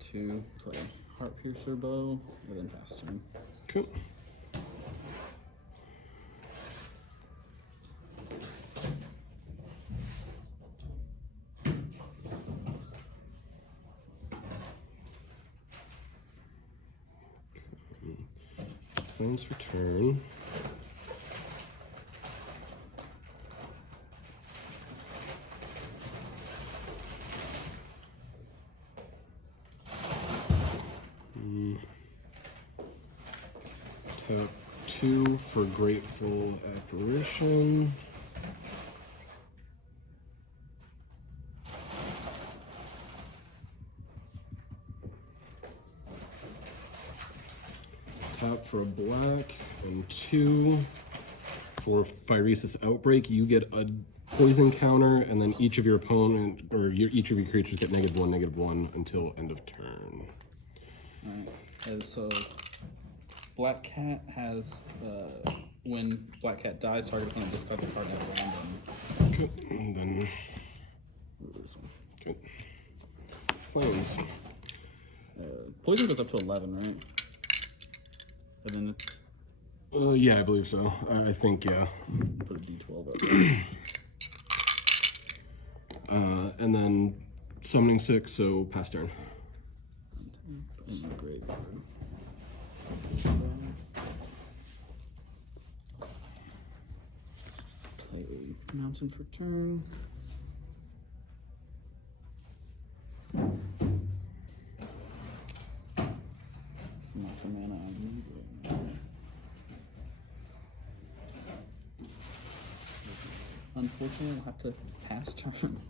2, play Heart Piercer Bow, and then pass turn. Cool. Plans for turn. Tap 2 for Grateful Apparition. Tap for a black, and 2 for Phyresis Outbreak. You get a poison counter, and then each of your opponent or each of your creatures get -1/-1 until end of turn. Alright, so Black Cat has when Black Cat dies, target opponent discards a card at random. Good, and then This one. good. Planes. Poison goes up to 11, right? And then it's Yeah, I believe so. I think, yeah. put a D12 up. And then summoning 6, so pass turn. Great. Play Mountain for turn. It's not the mana I need right now. Unfortunately, I'll have to pass turn.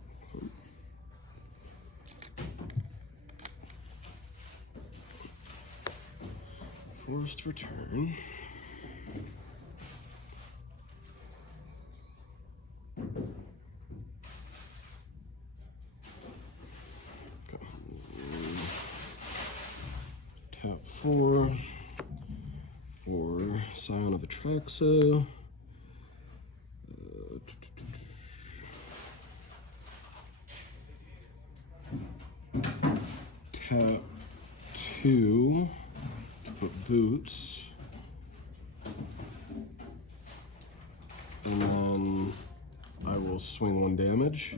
Forced for turn. Tap 4 for Scion of Atraxa. Tap 2 to put boots. And then I will swing 1 damage.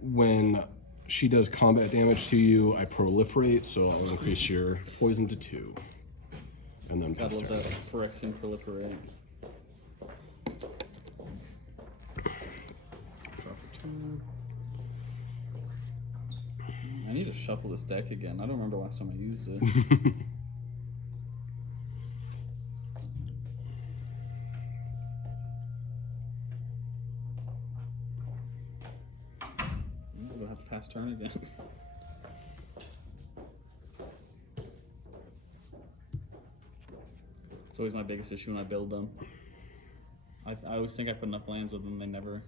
When she does combat damage to you, I proliferate, so I'll increase your poison to 2. And then I pass love turn. that Phyrexian Proliferate. Draw for 2. I need to shuffle this deck again. I don't remember last time I used it. I'm gonna have to pass turn again. It's always my biggest issue when I build them. I always think I put enough lands with them, they never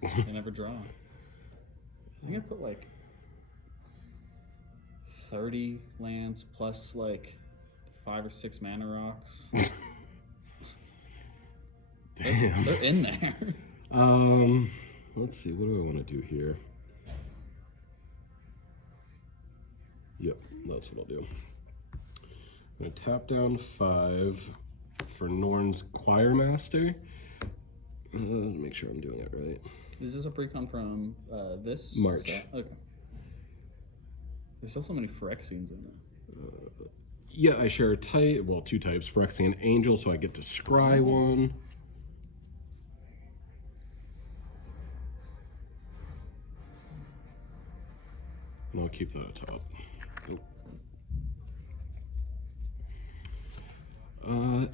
draw. I think I put like 30 lands plus like 5 or 6 mana rocks. Damn. They're in there. Let's see, what do I want to do here? Yep, that's what I'll do. I'm gonna tap down 5 for Norn's Choirmaster. Make sure I'm doing it right. Is this a precon from this? March. Set? Okay. There's still so many Phyrexians in there. Yeah, I share a type, well, 2 types, Phyrexian Angel, so I get to scry 1. And I'll keep that atop.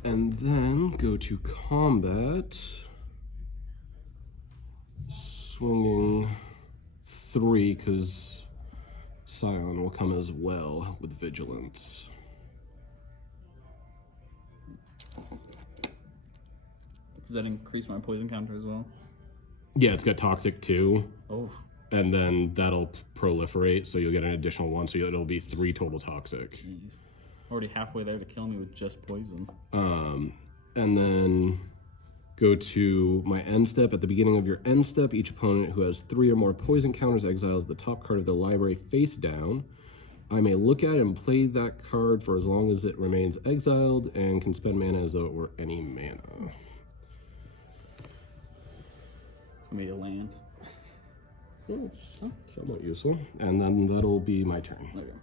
And then go to combat. Swinging 3, because Scion will come as well with Vigilance. Does that increase my poison counter as well? Yeah, it's got Toxic 2. Oh. And then that'll proliferate, so you'll get an additional 1, so it'll be 3 total toxic. Jeez. Already halfway there to kill me with just poison. And then go to my end step. At the beginning of your end step, each opponent who has 3 or more poison counters exiles the top card of the library face down. I may look at and play that card for as long as it remains exiled and can spend mana as though it were any mana. It's gonna be a land. Oh, it's somewhat useful. And then that'll be my turn. There we go.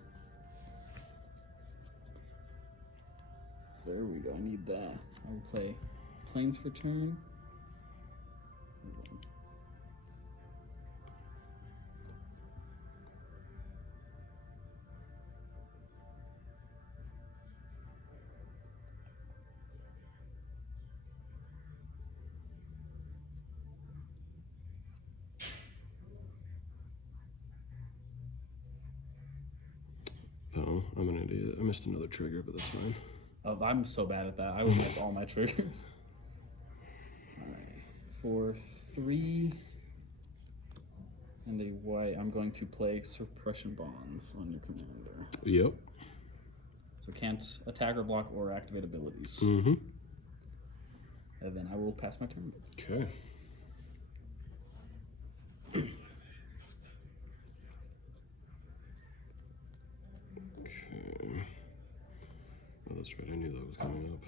There we go. I need that. I will play planes for turn. Oh, I'm an idiot. I missed another trigger, but that's fine. Oh, I'm so bad at that. I would miss all my triggers. Alright. For 3 and a white, I'm going to play Suppression Bonds on your commander. Yep. So can't attack or block or activate abilities. Mm-hmm. And then I will pass my turn. Okay. Okay. Oh, that's right. I knew that was coming up.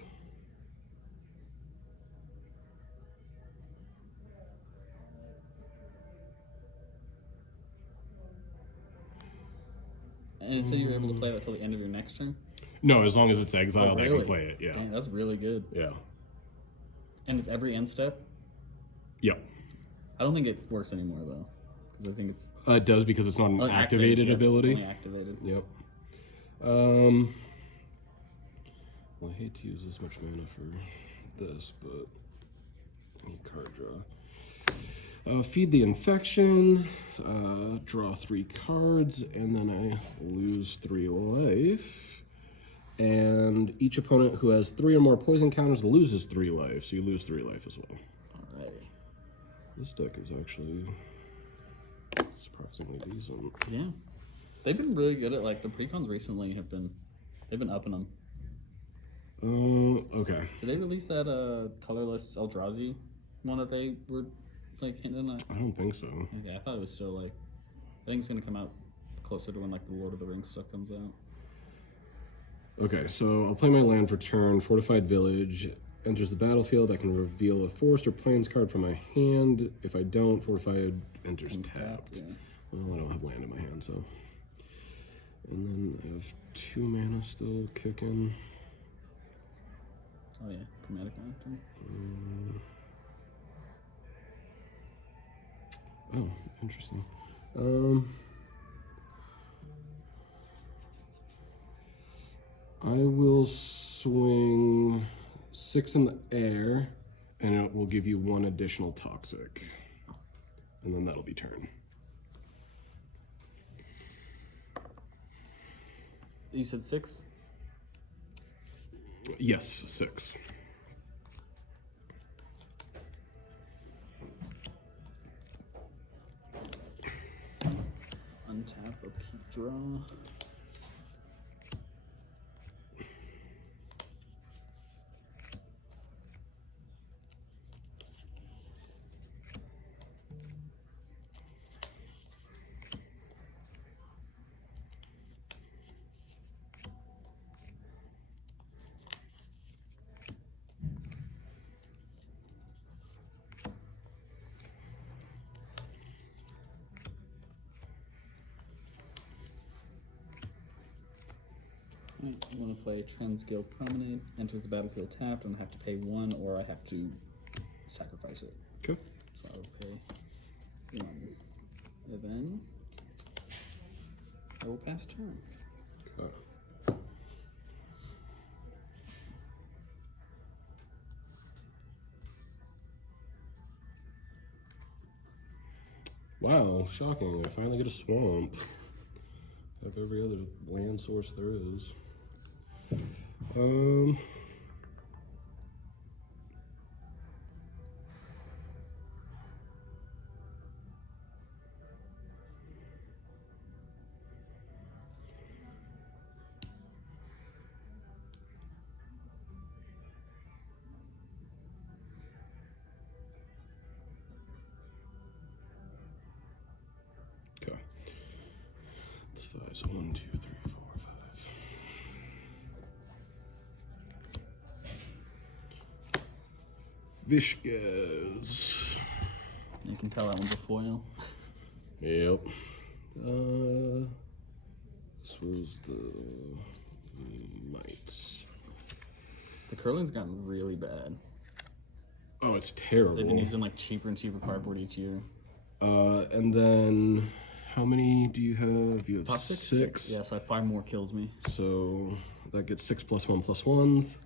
And it said you were able to play that till the end of your next turn? No, as long as it's exiled, Oh, I really? can play it. Yeah. Dang, that's really good. Yeah. And it's every end step? Yep. I don't think it works anymore, though. Because I think it's... It does because it's not an activated yeah, ability. It's only activated. Yep. Well, I hate to use this much mana for this, but I need card draw. Feed the infection, draw 3 cards, and then I lose 3 life. And each opponent who has 3 or more poison counters loses 3 life, so you lose 3 life as well. Alright. This deck is actually surprisingly decent. Yeah. They've been really good at, like, the precons recently have been... They've been upping them. Okay. Did they release that colorless Eldrazi one that they were, like, hinting at? I don't think so. Okay, I thought it was still, like... I think it's gonna come out closer to when, like, the Lord of the Rings stuff comes out. Okay, so I'll play my land for turn. Fortified Village enters the battlefield. I can reveal a forest or plains card from my hand. If I don't, Fortified enters tapped. Yeah. Well, I don't have land in my hand, so. And then I have 2 mana still kicking. Oh yeah, chromatic lantern. Oh, interesting. I will swing 6 in the air, and it will give you 1 additional toxic. And then that'll be turn. You said 6? Yes, 6. Untap, upkeep, draw. Alright, I'm gonna play Transguild Promenade, enters the battlefield tapped, and I have to pay 1, or I have to sacrifice it. Okay. So I'll pay 1. And then I will pass turn. Okay. Wow, shocking. I finally get a swamp. I have every other land source there is. Okay. It's 5. So 1, 2, 3, 4. Vishkaz. You can tell that one's a foil. Yep. This was the Knights. The curling's gotten really bad. Oh, it's terrible. They've been using like cheaper and cheaper cardboard each year. And then how many do you have? You have Toxic? 6. Yeah, so I have 5 more kills me. So that gets 6 +1/+1s.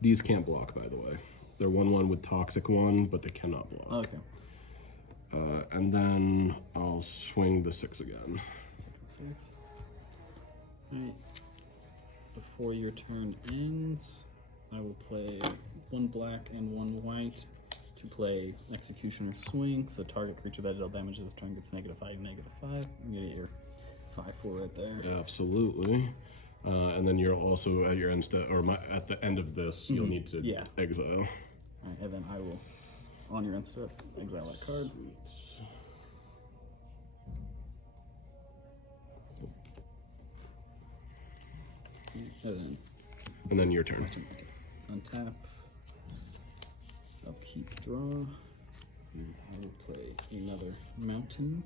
These can't block, by the way. They're 1/1 with Toxic 1, but they cannot block. Okay. And then I'll swing the 6 again. 6. Alright. Before your turn ends, I will play 1 black and 1 white to play Executioner Swing. So target creature that dealt damage this turn gets -5, -5. You get your 5/4 right there. Absolutely. And then you're also at your end step, or at the end of this, you'll need to exile. Alright, and then I will, on your end step, exile that card. And then your turn. Untap. Upkeep, draw. I will play another mountain.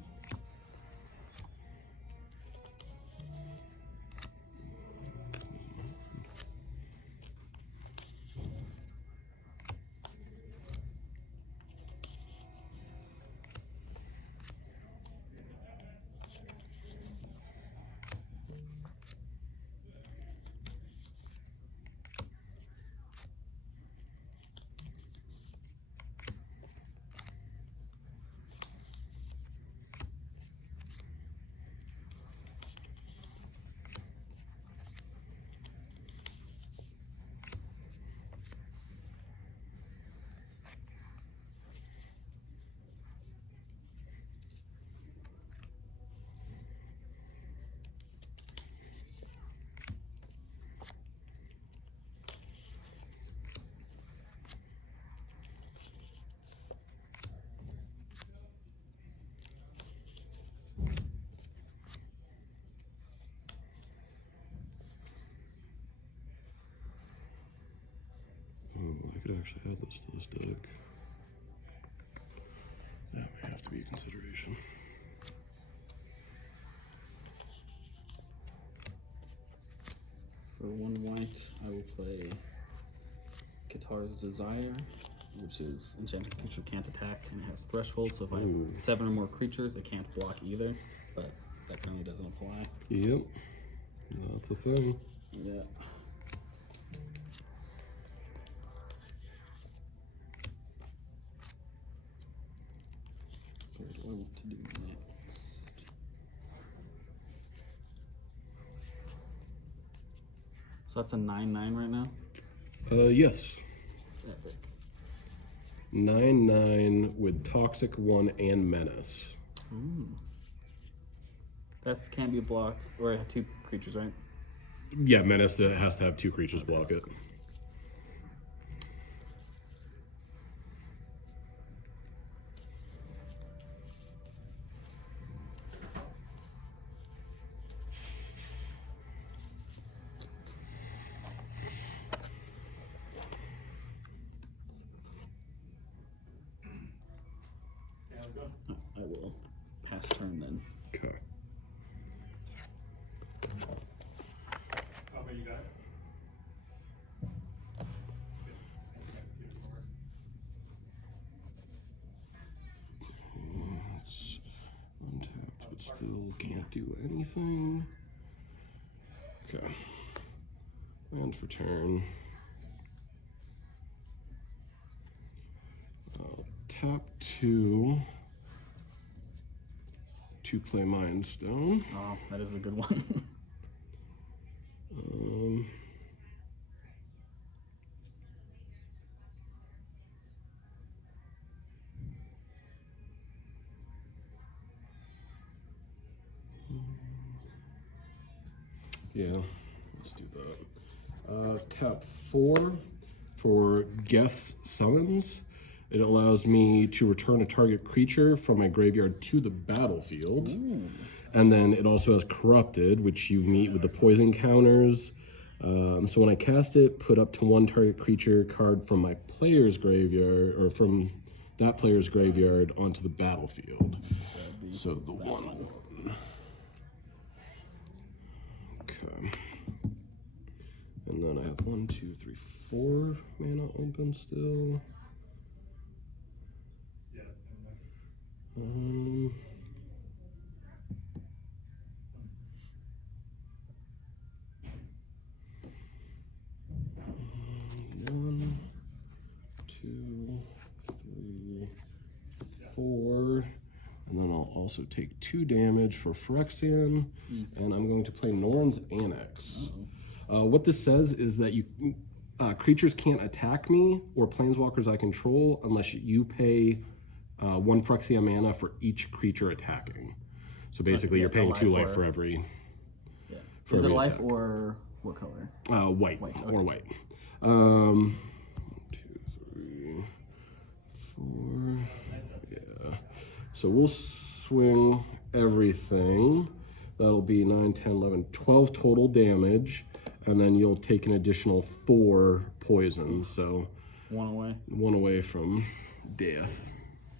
I could actually add this to this deck. That may have to be a consideration. For 1 white, I will play Guitar's Desire, which is enchanted creature can't attack and it has threshold. So if I have 7 or more creatures, it can't block either. But that currently doesn't apply. Yep, that's a thing. Yeah. What do I want to do next? So that's a 9/9 right now? Yes. Epic. 9/9 with Toxic 1 and Menace. That's can't be a block, or I have 2 creatures, right? Yeah, Menace has to have 2 creatures block it. I will pass turn then. Okay. Oh, but you got it? It's untapped, but still can't do anything. Okay. And for turn. I'll tap 2 to play Mind Stone. Oh, that is a good one. Yeah, let's do that. Tap 4 for Geth's Summons. It allows me to return a target creature from my graveyard to the battlefield. And then it also has Corrupted, which you meet with the poison counters So when I cast it, put up to 1 target creature card from my player's graveyard, or from that player's graveyard onto the battlefield. So the 1/1. Okay. And then I have 1, 2, 3, 4 mana open still. Um, 1, 2, 3, 4. And then I'll also take 2 damage for Phyrexian, and I'm going to play Norn's Annex. What this says is that creatures can't attack me or planeswalkers I control unless you pay 1 Phyrexian mana for each creature attacking. So basically, you're paying 2 life for every. Yeah. For Is it every life attack. or what color? White, White, or white. 1, 2, 3, 4. Yeah. So we'll swing everything. That'll be 9, 10, 11, 12 total damage. And then you'll take an additional 4 poison. So 1 away. 1 away from death.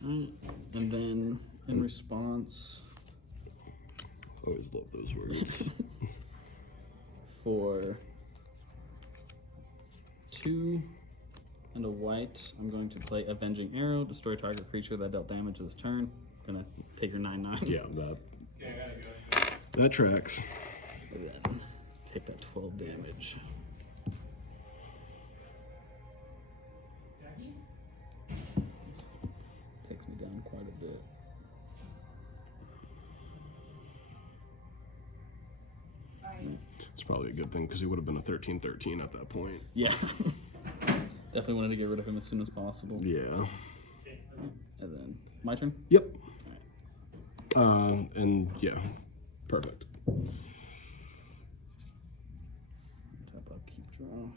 And then in response, Always love those words. for 2 and a white, I'm going to play Avenging Arrow, destroy target creature that dealt damage this turn. Gonna take your 9/9. Yeah, that tracks. And then take that 12 damage. Takes me down quite a bit. It's probably a good thing because he would have been a 13/13 at that point. Yeah. Definitely wanted to get rid of him as soon as possible. Yeah. And then my turn? Yep. And yeah, perfect. Tap up, keep draw.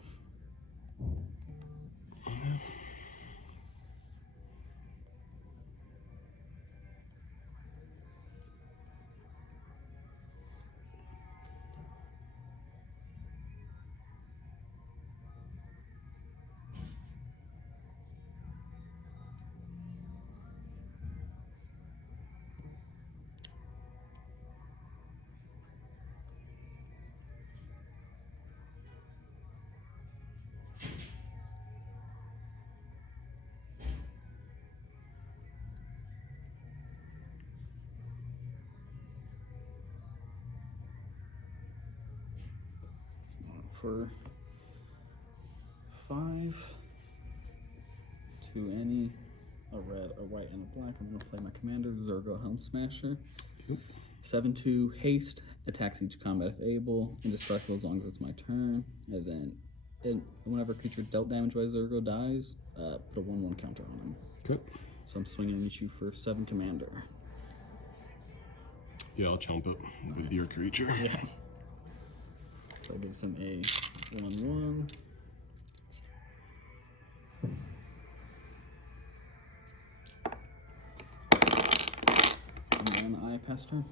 For 5 to any, a red, a white, and a black, I'm going to play my commander, Zergo Helm Smasher. Yep. 7/2 haste, attacks each combat if able, indestructible as long as it's my turn. And then whenever a creature dealt damage by Zergo dies, put a 1/1 counter on him. Okay. So I'm swinging at you for 7 commander. Yeah, I'll chump it with your creature. Yeah. So it gives him a 1/1. And then I pass turn.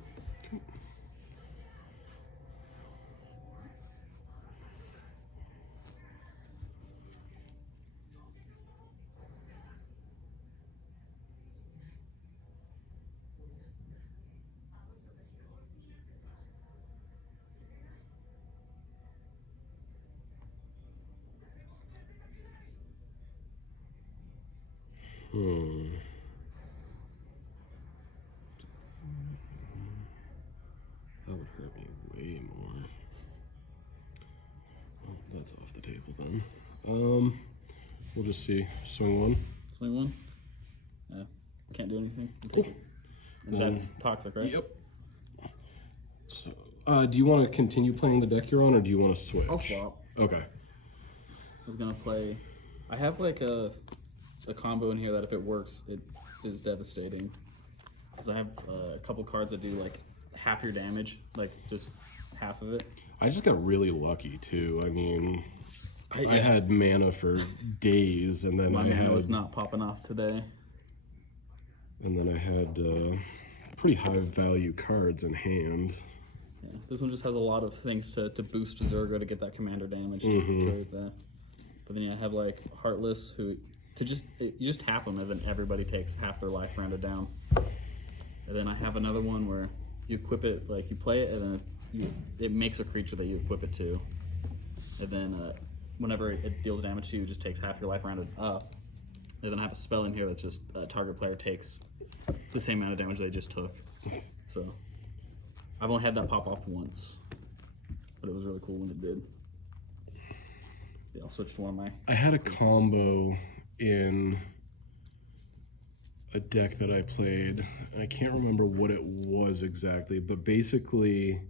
That would hurt me way more. Well, that's off the table then. We'll just see. Swing 1. Swing 1. Can't do anything. Cool. And that's toxic, right? Yep. So, do you want to continue playing the deck you're on, or do you want to switch? I'll swap. Okay. I was gonna play. I have like a combo in here that if it works, it is devastating. Because I have a couple cards that do like half your damage, like just half of it. I just got really lucky too. I mean, I Yeah. had mana for days, and then My I mana had was not popping off today. pretty high value cards in hand. Yeah. This one just has a lot of things to boost Zergo to get that commander damage to go with that. But then I have like Heartless, who you just tap them and then everybody takes half their life rounded down. And then I have another one where you equip it, like you play it, and then it makes a creature that you equip it to. And then whenever it deals damage to you, it just takes half your life rounded up. And then I have a spell in here that just target player takes the same amount of damage they just took. So I've only had that pop off once, but it was really cool when it did. Yeah, I'll switch to one of my. I had a combo in a deck that I played, and I can't remember what it was exactly, but basically,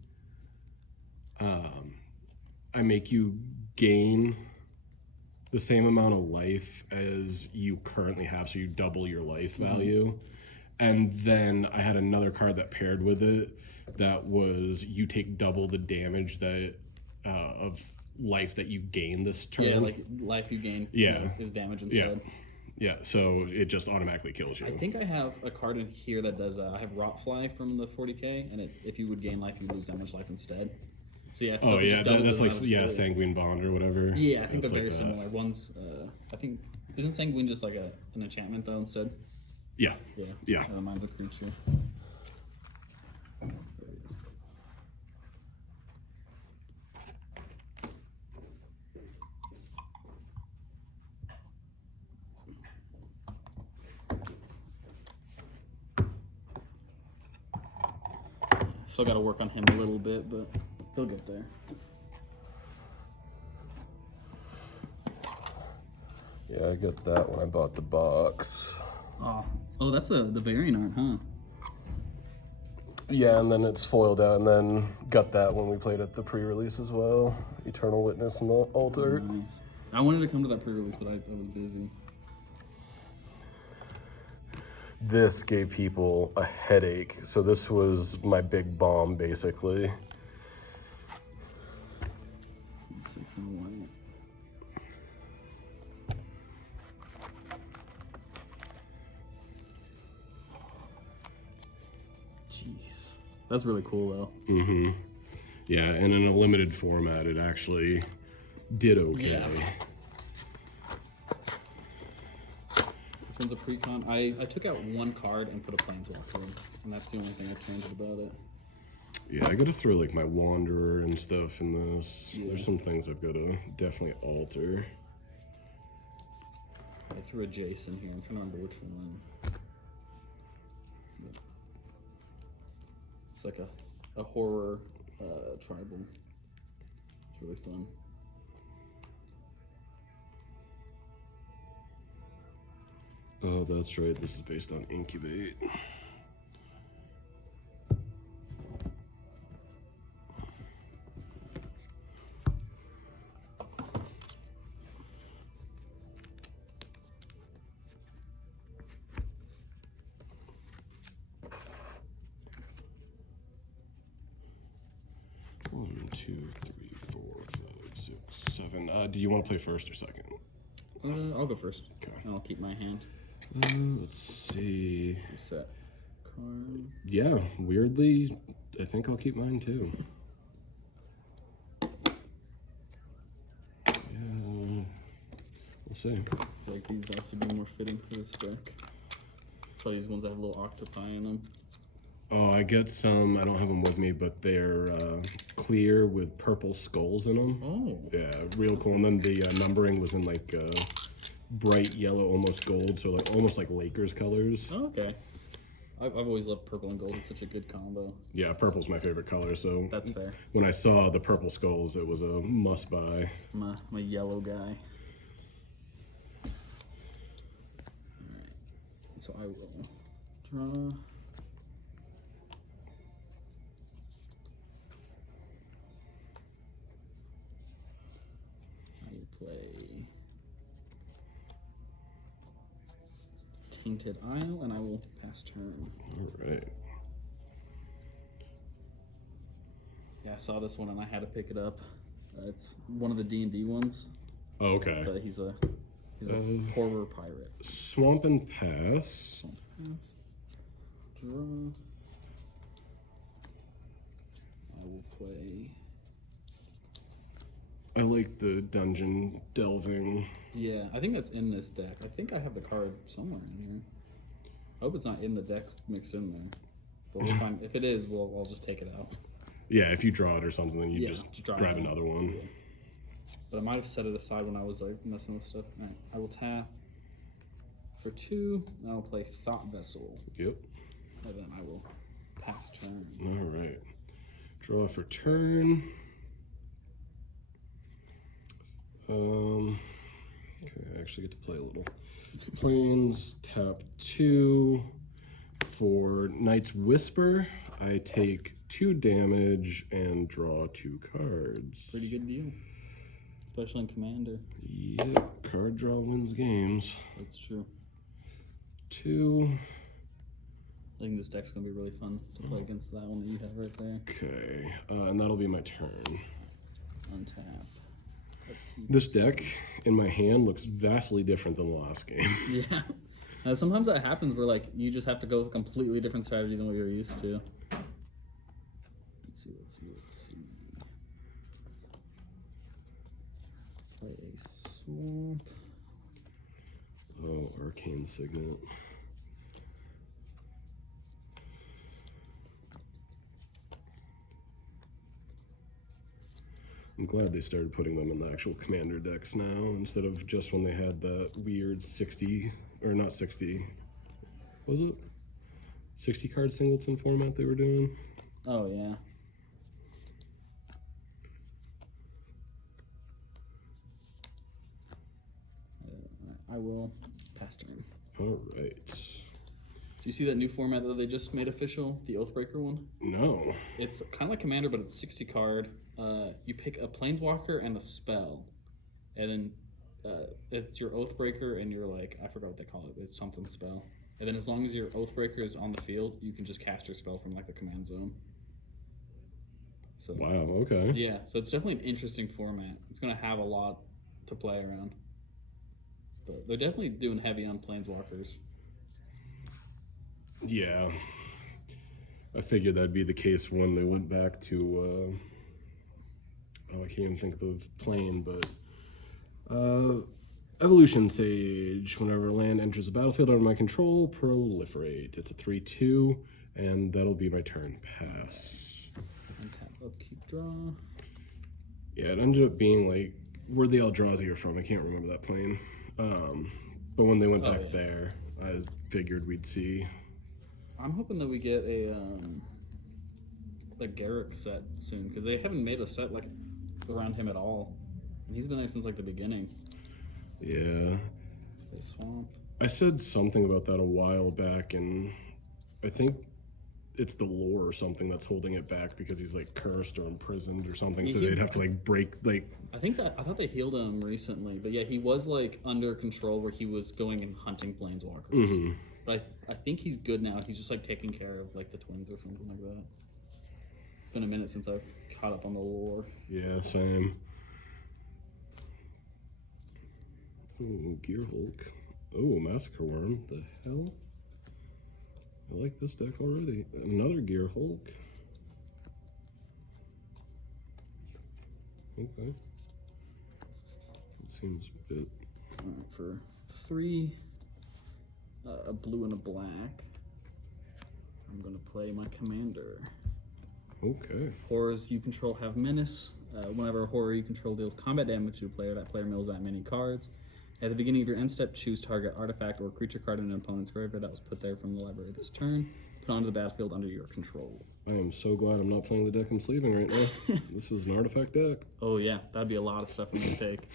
I make you gain the same amount of life as you currently have, so you double your life value. And then I had another card that paired with it that was you take double the damage that of life that you gain this turn. Yeah, like life you gain is damage instead. Yeah, so it just automatically kills you. I think I have a card in here that does, I have Rotfly from the 40k, and if you would gain life, you lose that much life instead. So yeah. So that's like Sanguine Bond or whatever. Yeah, I think they're very similar. One's, I think, isn't Sanguine just like an enchantment though instead? Yeah. Yeah. Mine's a creature. Still got to work on him a little bit, but he'll get there. Yeah, I got that when I bought the box. Oh, that's the variant art, huh? Yeah, and then it's foiled out, and then got that when we played at the pre-release as well. Eternal Witness and the Altar. Oh, nice. I wanted to come to that pre-release, but I was busy. This gave people a headache, so this was my big bomb, basically. 6 and 1. Jeez. That's really cool, though. Mm-hmm. Yeah, and in a limited format, it actually did okay. Yeah. This one's a pre-con. I took out one card and put a Planeswalker in, and that's the only thing I changed about it. Yeah, I gotta throw like my Wanderer and stuff in this. Yeah. There's some things I've gotta definitely alter. I threw a Jason here. I'm trying to remember which one. It's like a horror tribal. It's really fun. Oh, that's right. This is based on Incubate. One, two, three, 4, 5, 6, 7. Do you want to play first or second? I'll go first. Okay. And I'll keep my hand. Let's see. Reset card. Yeah, weirdly, I think I'll keep mine too. Yeah, we'll see. I feel like these dice would be more fitting for this deck. So these ones have a little octopi in them. Oh, I get some. I don't have them with me, but they're clear with purple skulls in them. Oh. Yeah, real cool. And then the numbering was in like bright yellow, almost gold, so like almost like Lakers colors. Oh, okay. I've always loved purple and gold. It's such a good combo. Yeah, purple's my favorite color, so that's fair. When I saw the purple skulls, it was a must buy. I'm a yellow guy. Alright. So I will draw. Play Tainted Isle, and I will pass turn. All right. Yeah, I saw this one and I had to pick it up. It's one of the D&D ones. Oh, okay. But he's a horror pirate. Swamp and Pass. Swamp and Pass. Draw. I will play. I like the dungeon delving. Yeah, I think that's in this deck. I think I have the card somewhere in here. I hope it's not in the deck mixed in there. But we'll find, if it is, I'll just take it out. Yeah, if you draw it or something, then you Yeah, just draw grab it out. another one. Yeah. But I might have set it aside when I was like messing with stuff. All right, I will tap for 2. And I'll play Thought Vessel. Yep. And then I will pass turn. All right. Draw for turn. Okay, I actually get to play a little. Plains, tap 2. For Knight's Whisper, I take 2 damage and draw 2 cards. Pretty good deal. Especially in Commander. Yep, card draw wins games. That's true. 2. I think this deck's going to be really fun to play against that one that you have right there. Okay, and that'll be my turn. Untap. This deck in my hand looks vastly different than the last game. Yeah. Sometimes that happens where like you just have to go with a completely different strategy than what you're used to. Let's see. Play a swamp. Oh, Arcane Signet. I'm glad they started putting them in the actual commander decks now instead of just when they had that weird 60, or not 60, was it? 60 card singleton format they were doing. Oh, yeah. I will pass turn. All right. Do you see that new format that they just made official? The Oathbreaker one? No. It's kind of like Commander, but it's 60 card. You pick a Planeswalker and a spell. And then it's your Oathbreaker and you're like, I forgot what they call it. It's something spell. And then as long as your Oathbreaker is on the field, you can just cast your spell from like the command zone. So Wow, okay. yeah, so it's definitely an interesting format. It's going to have a lot to play around. But they're definitely doing heavy on Planeswalkers. Yeah. I figured that'd be the case when they went back to, I can't even think of the plane, but Evolution Sage. Whenever land enters the battlefield under my control, proliferate. It's a 3/2, and that'll be my turn. Pass. Untap, upkeep, draw. Yeah, it ended up being like where the Eldrazi are from. I can't remember that plane. But when they went back there, I figured we'd see. I'm hoping that we get a Garrick set soon because they haven't made a set like around him at all, and he's been there since like the beginning. Yeah. Play swamp. I said something about that a while back, and I think it's the lore or something that's holding it back because he's like cursed or imprisoned or something. So they'd have to like break like. I thought they healed him recently, but yeah, he was like under control where he was going and hunting planeswalkers. Mm-hmm. But I think he's good now. He's just like taking care of like the twins or something like that. It's been a minute since I've caught up on the lore. Yeah, same. Ooh, Gear Hulk. Oh, Massacre Worm. The hell? I like this deck already. Another Gear Hulk. Okay. It seems a bit. Alright, for 3, a blue and a black, I'm going to play my commander. Okay. Horrors you control have menace. Whenever a horror you control deals combat damage to a player, that player mills that many cards. At the beginning of your end step, choose target artifact or creature card in an opponent's graveyard that was put there from the library this turn. Put onto the battlefield under your control. I am so glad I'm not playing the deck I'm sleeving right now. This is an artifact deck. Oh yeah, that'd be a lot of stuff for me to take.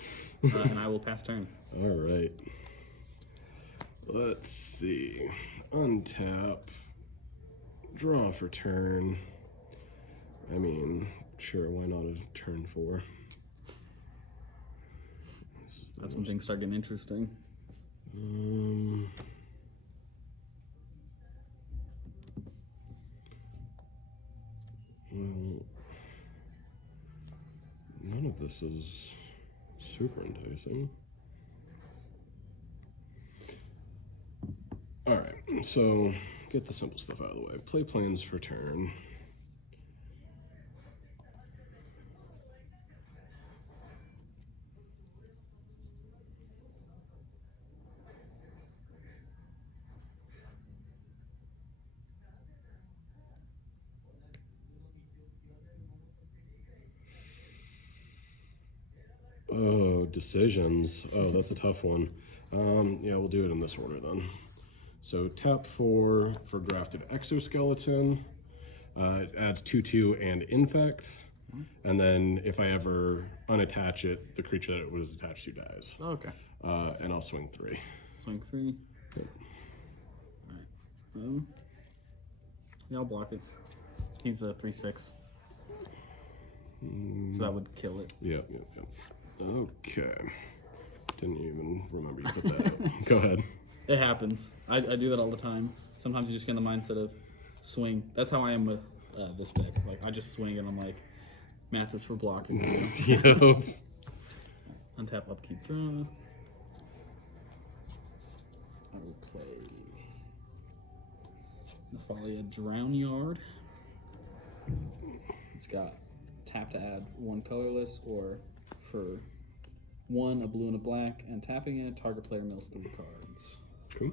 And I will pass turn. All right. Let's see. Untap. Draw for turn. I mean, sure, why not a turn 4? That's when things start getting interesting. Well, none of this is super enticing. All right, so get the simple stuff out of the way. Play planes for turn. Oh, decisions. Oh, that's a tough one. Yeah, we'll do it in this order then. So tap 4 for Grafted Exoskeleton. It adds 2/2 and Infect. And then if I ever unattach it, the creature that it was attached to dies. Oh, okay. And I'll swing 3. Swing 3. Yep. Alright. Yeah, I'll block it. He's a 3/6. So that would kill it. Yep. Okay. Didn't even remember you put that. Go ahead. It happens. I do that all the time. Sometimes you just get in the mindset of swing. That's how I am with this deck. Like, I just swing and I'm like, math is for blocking. Yep. Untap, upkeep, draw. I will play Nephalia Drown Yard. It's got tap to add 1 colorless, or for 1, a blue and a black, and tapping it, target player mills 3 cards. Cool.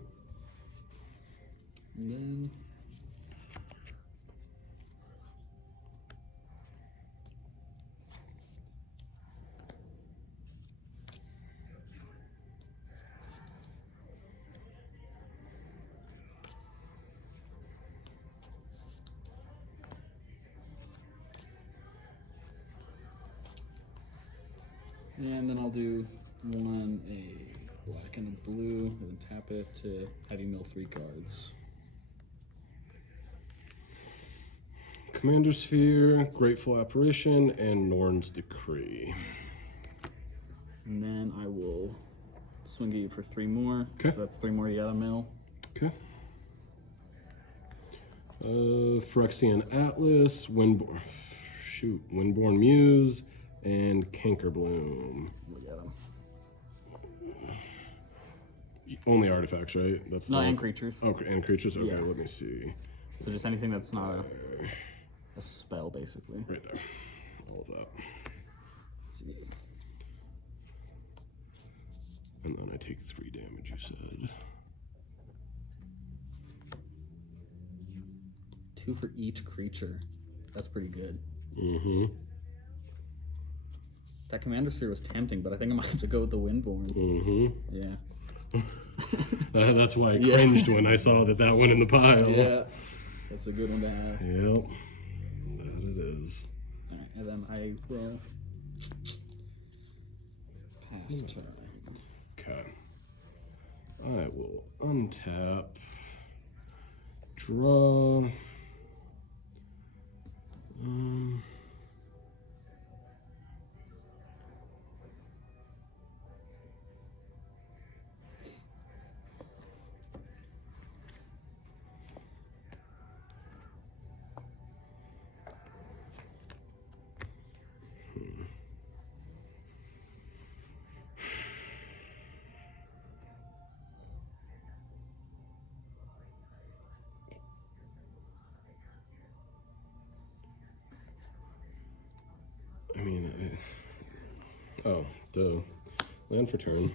And then I'll do 1 a black and a blue, and then tap it to have you mill 3 cards. Commander Sphere, Grateful Apparition, and Norn's Decree. And then I will swing at you for 3 more. Okay. So that's 3 more you gotta mill. Okay. Phyrexian Atlas, Windborn Muse, and Cankerbloom. We got them. Only artifacts, right? That's No, not and creatures. Okay, and creatures. Okay, Yeah. let me see. So just anything that's not a spell, basically. Right there. All of that. Let's see. And then I take 3 damage, you said. 2 for each creature. That's pretty good. Mm-hmm. That Commander Sphere was tempting, but I think I might have to go with the Windborn. Mm-hmm. Yeah. That's why I cringed when I saw that went in the pile. Yeah. That's a good one to have. Yep. That it is. Alright, and then I will pass turn. Okay. I will untap. Draw. I mean, oh, duh. Land for turn.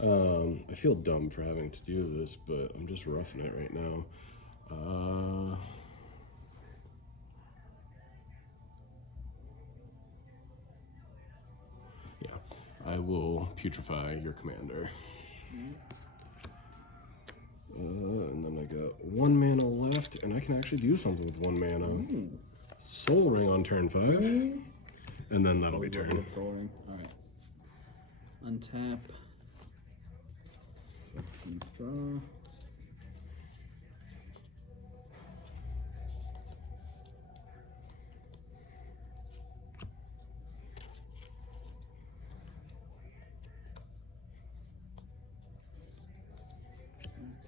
I feel dumb for having to do this, but I'm just roughing it right now. Yeah, I will putrefy your commander. And then I got 1 mana left, and I can actually do something with 1 mana. Soul Ring on turn 5. And then that'll be turn. Soul Ring. Alright. Untap. Draw.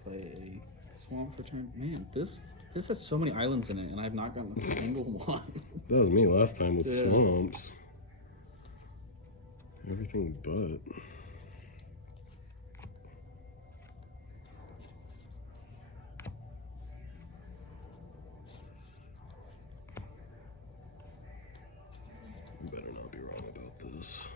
Play Swamp for turn. Man, this has so many islands in it, and I've not gotten a single one. That was me last time with Yeah. swamps. Everything but. You better not be wrong about this.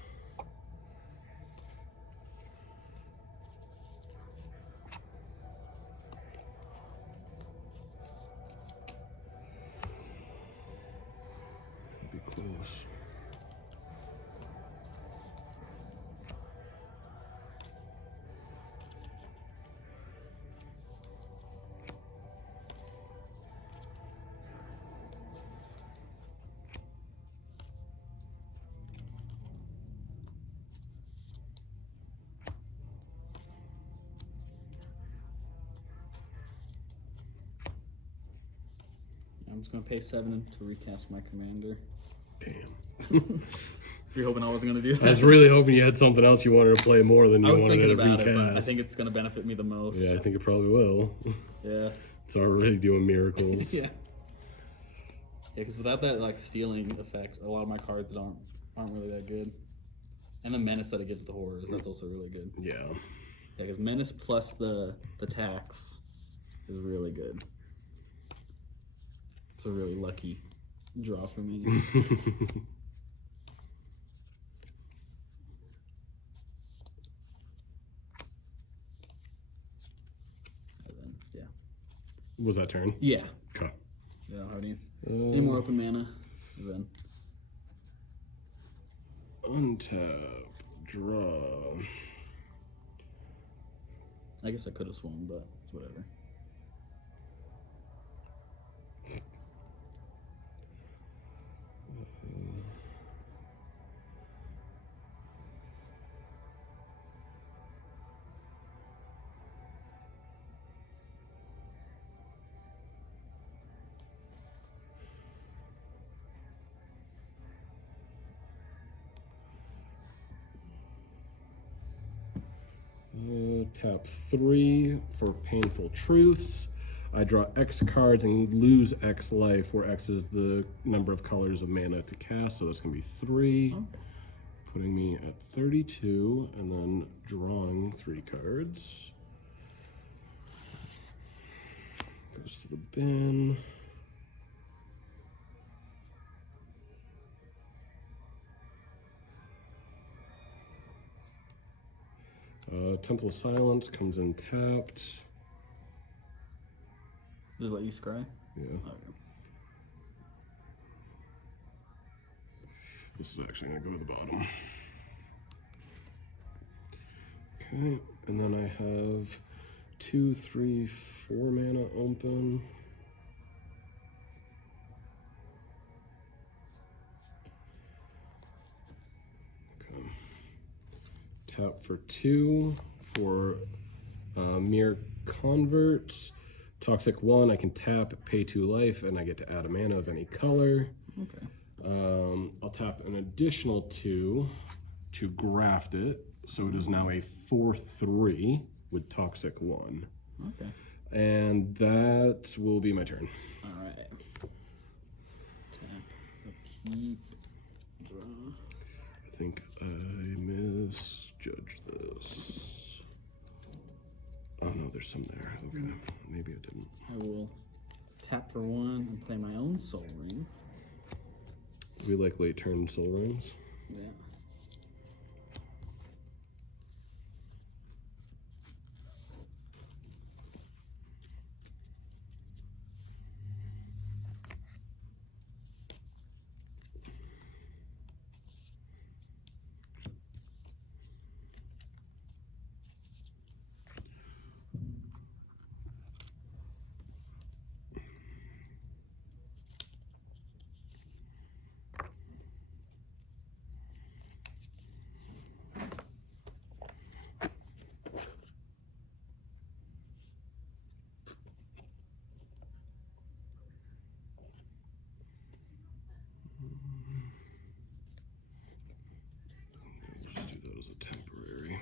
Be close. I'm just gonna pay 7 to recast my commander. Damn. You're hoping I wasn't gonna do that? I was really hoping you had something else you wanted to play more than you I was wanted thinking to about recast. it, but I think it's gonna benefit me the most. Yeah, I think it probably will. Yeah. It's already doing miracles. Yeah. Yeah, because without that like stealing effect, a lot of my cards aren't really that good. And the menace that it gives to horrors, that's also really good. Yeah. Yeah, because menace plus the tax is really good. It's a really lucky draw for me. And then, yeah. Was that turn? Yeah. Okay. Yeah, I don't have any more open mana. And then untap, draw. I guess I could have swung, but it's whatever. Tap 3 for Painful Truths. I draw X cards and lose X life, where X is the number of colors of mana to cast, so that's going to be 3. Okay. Putting me at 32, and then drawing 3 cards. Goes to the bin. Temple of Silence comes in tapped. Does it let you scry? Yeah. Okay. This is actually going to go to the bottom. Okay, and then I have 2, 3, 4 mana open. Okay. Tap for 2 for Mere Converts. Toxic 1, I can tap, pay 2 life, and I get to add a mana of any color. Okay. I'll tap an additional 2 to graft it, so it is now a 4/3 with Toxic 1. Okay. And that will be my turn. All right. Tap, upkeep, draw. I think I misjudged this. Oh no, there's some there. Okay, maybe I didn't. I will tap for 1 and play my own Soul Ring. We like late turn soul rings. Yeah. Let's just do that as a temporary.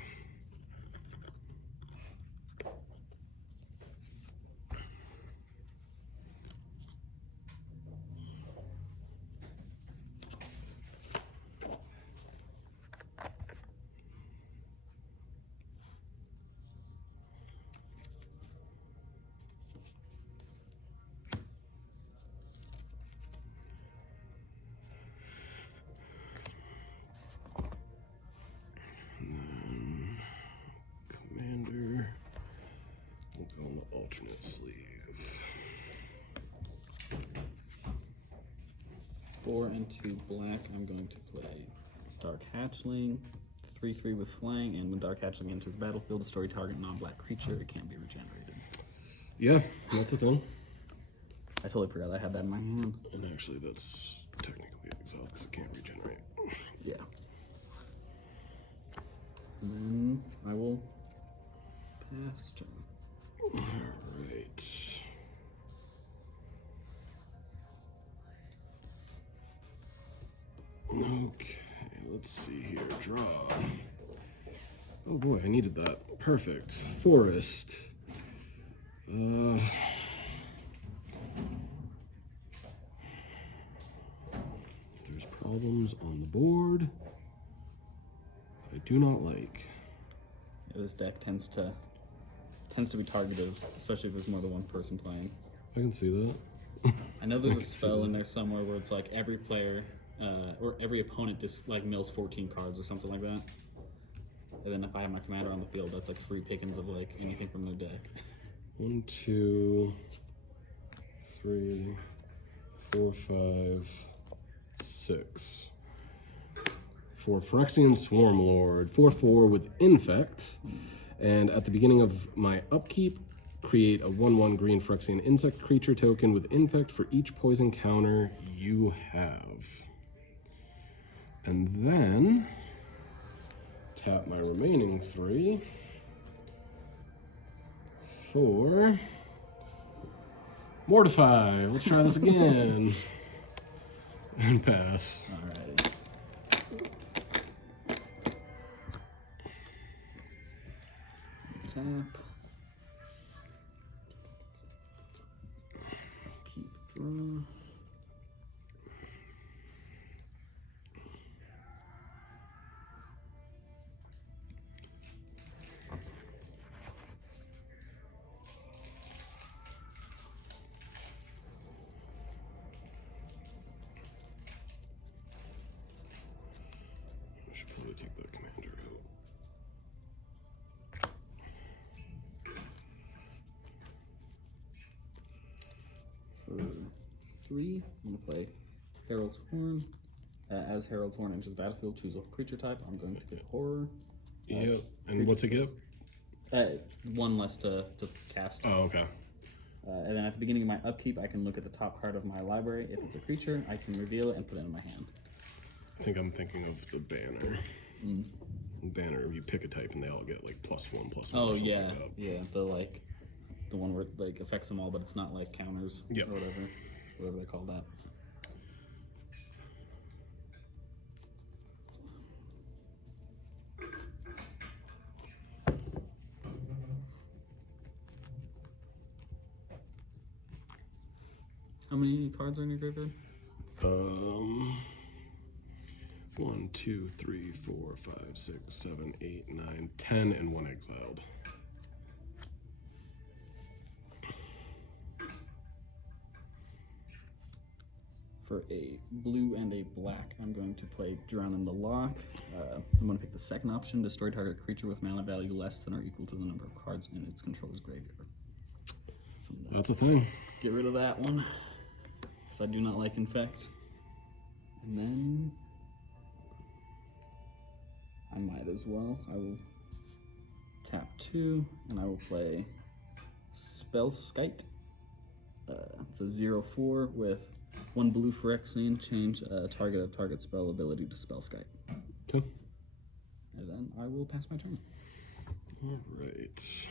Commander. We'll go on the alternate sleeve. 4 and 2 black. I'm going to play Dark Hatchling, 3/3 with flying, and when Dark Hatchling enters the battlefield, destroy target non-black creature. It can't be regenerated. Yeah, that's a thing. I totally forgot I had that in my hand. And actually, that's technically exiled because it can't regenerate. Yeah. And then I will pass turn. Alright. Okay, let's see here. Draw. Oh boy, I needed that. Perfect. Forest. There's problems on the board I do not like. Yeah, this deck tends to be targeted, especially if there's more than one person playing. I can see that. I know there's a spell in there somewhere where it's like every player or every opponent just like mills 14 cards or something like that. And then if I have my commander on the field, that's like free pickings of like anything from their deck. 1, 2, 3, 4, 5, 6. For Phyrexian Swarm Lord, 4/4 with Infect. And at the beginning of my upkeep, create a 1/1 green Phyrexian insect creature token with Infect for each poison counter you have. And then tap my remaining 3 for Mortify. Let's try this again. And pass. Alrighty. Tap. Keep draw. I should probably take that commander out. For 3, I'm going to play Herald's Horn. As Herald's Horn enters the battlefield, choose a creature type. I'm going to get Horror. Yep. And what's it give? 1 less to cast. Oh, okay. And then at the beginning of my upkeep, I can look at the top card of my library. If it's a creature, I can reveal it and put it in my hand. I think I'm thinking of the banner. Banner, you pick a type and they all get like +1/+1. Oh or something yeah, like that. yeah. The one where it like affects them all, but it's not like counters Yep. or whatever they call that. How many cards are in your graveyard? 1, 2, 3, 4, 5, 6, 7, 8, 9, 10, and 1 exiled. For a blue and a black, I'm going to play Drown in the Lock. I'm going to pick the second option, destroy target creature with mana value less than or equal to the number of cards in its controller's graveyard. So That's a thing. get rid of that one, because I do not like Infect. And then I might as well. I will tap 2, and I will play Spellskite. It's a 0/4 with 1 blue Phyrexian, change target spell ability to Spellskite. Okay. And then I will pass my turn. All right.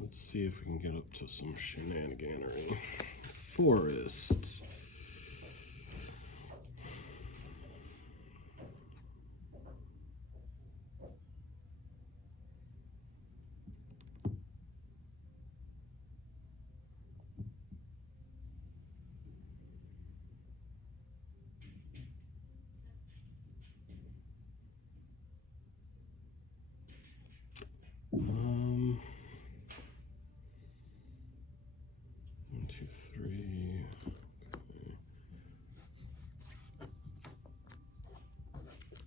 Let's see if we can get up to some shenaniganery. Forest. One, 2, 3.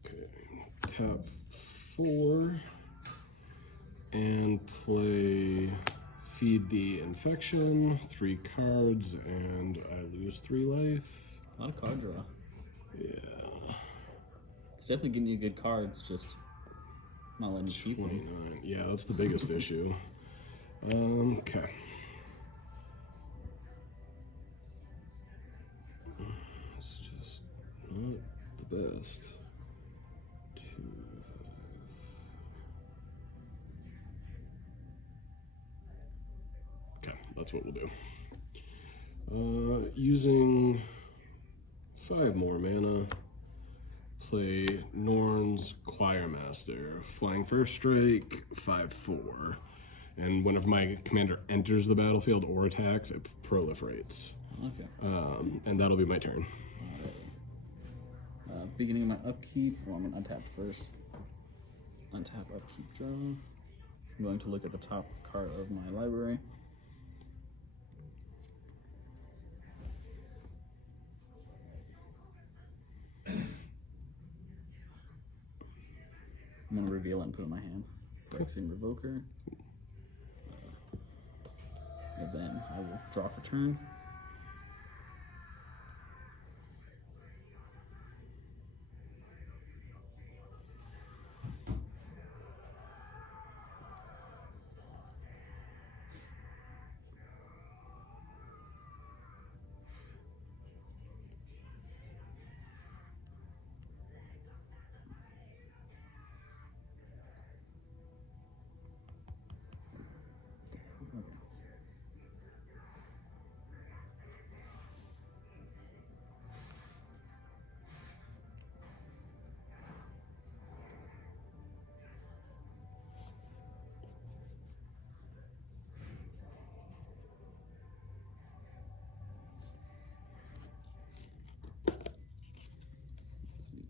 Okay. Tap 4 and play Feed the Infection, 3 cards, and I lose 3 life. A lot of card draw. Yeah. It's definitely getting you good cards, just not letting you keep them. 29. Yeah, that's the biggest issue. Okay. It's just not the best. 2, 5. Okay, that's what we'll do. Using 5 more mana. Play Norn's Choirmaster. Flying first strike, 5/4. And whenever my commander enters the battlefield or attacks, it proliferates. Okay. And that'll be my turn. Beginning of my upkeep. Well, I'm going to untap first. Untap, upkeep, draw. I'm going to look at the top card of my library. I'm going to reveal it and put it in my hand. Flexing Revoker. And then I will draw for turn. Let's see.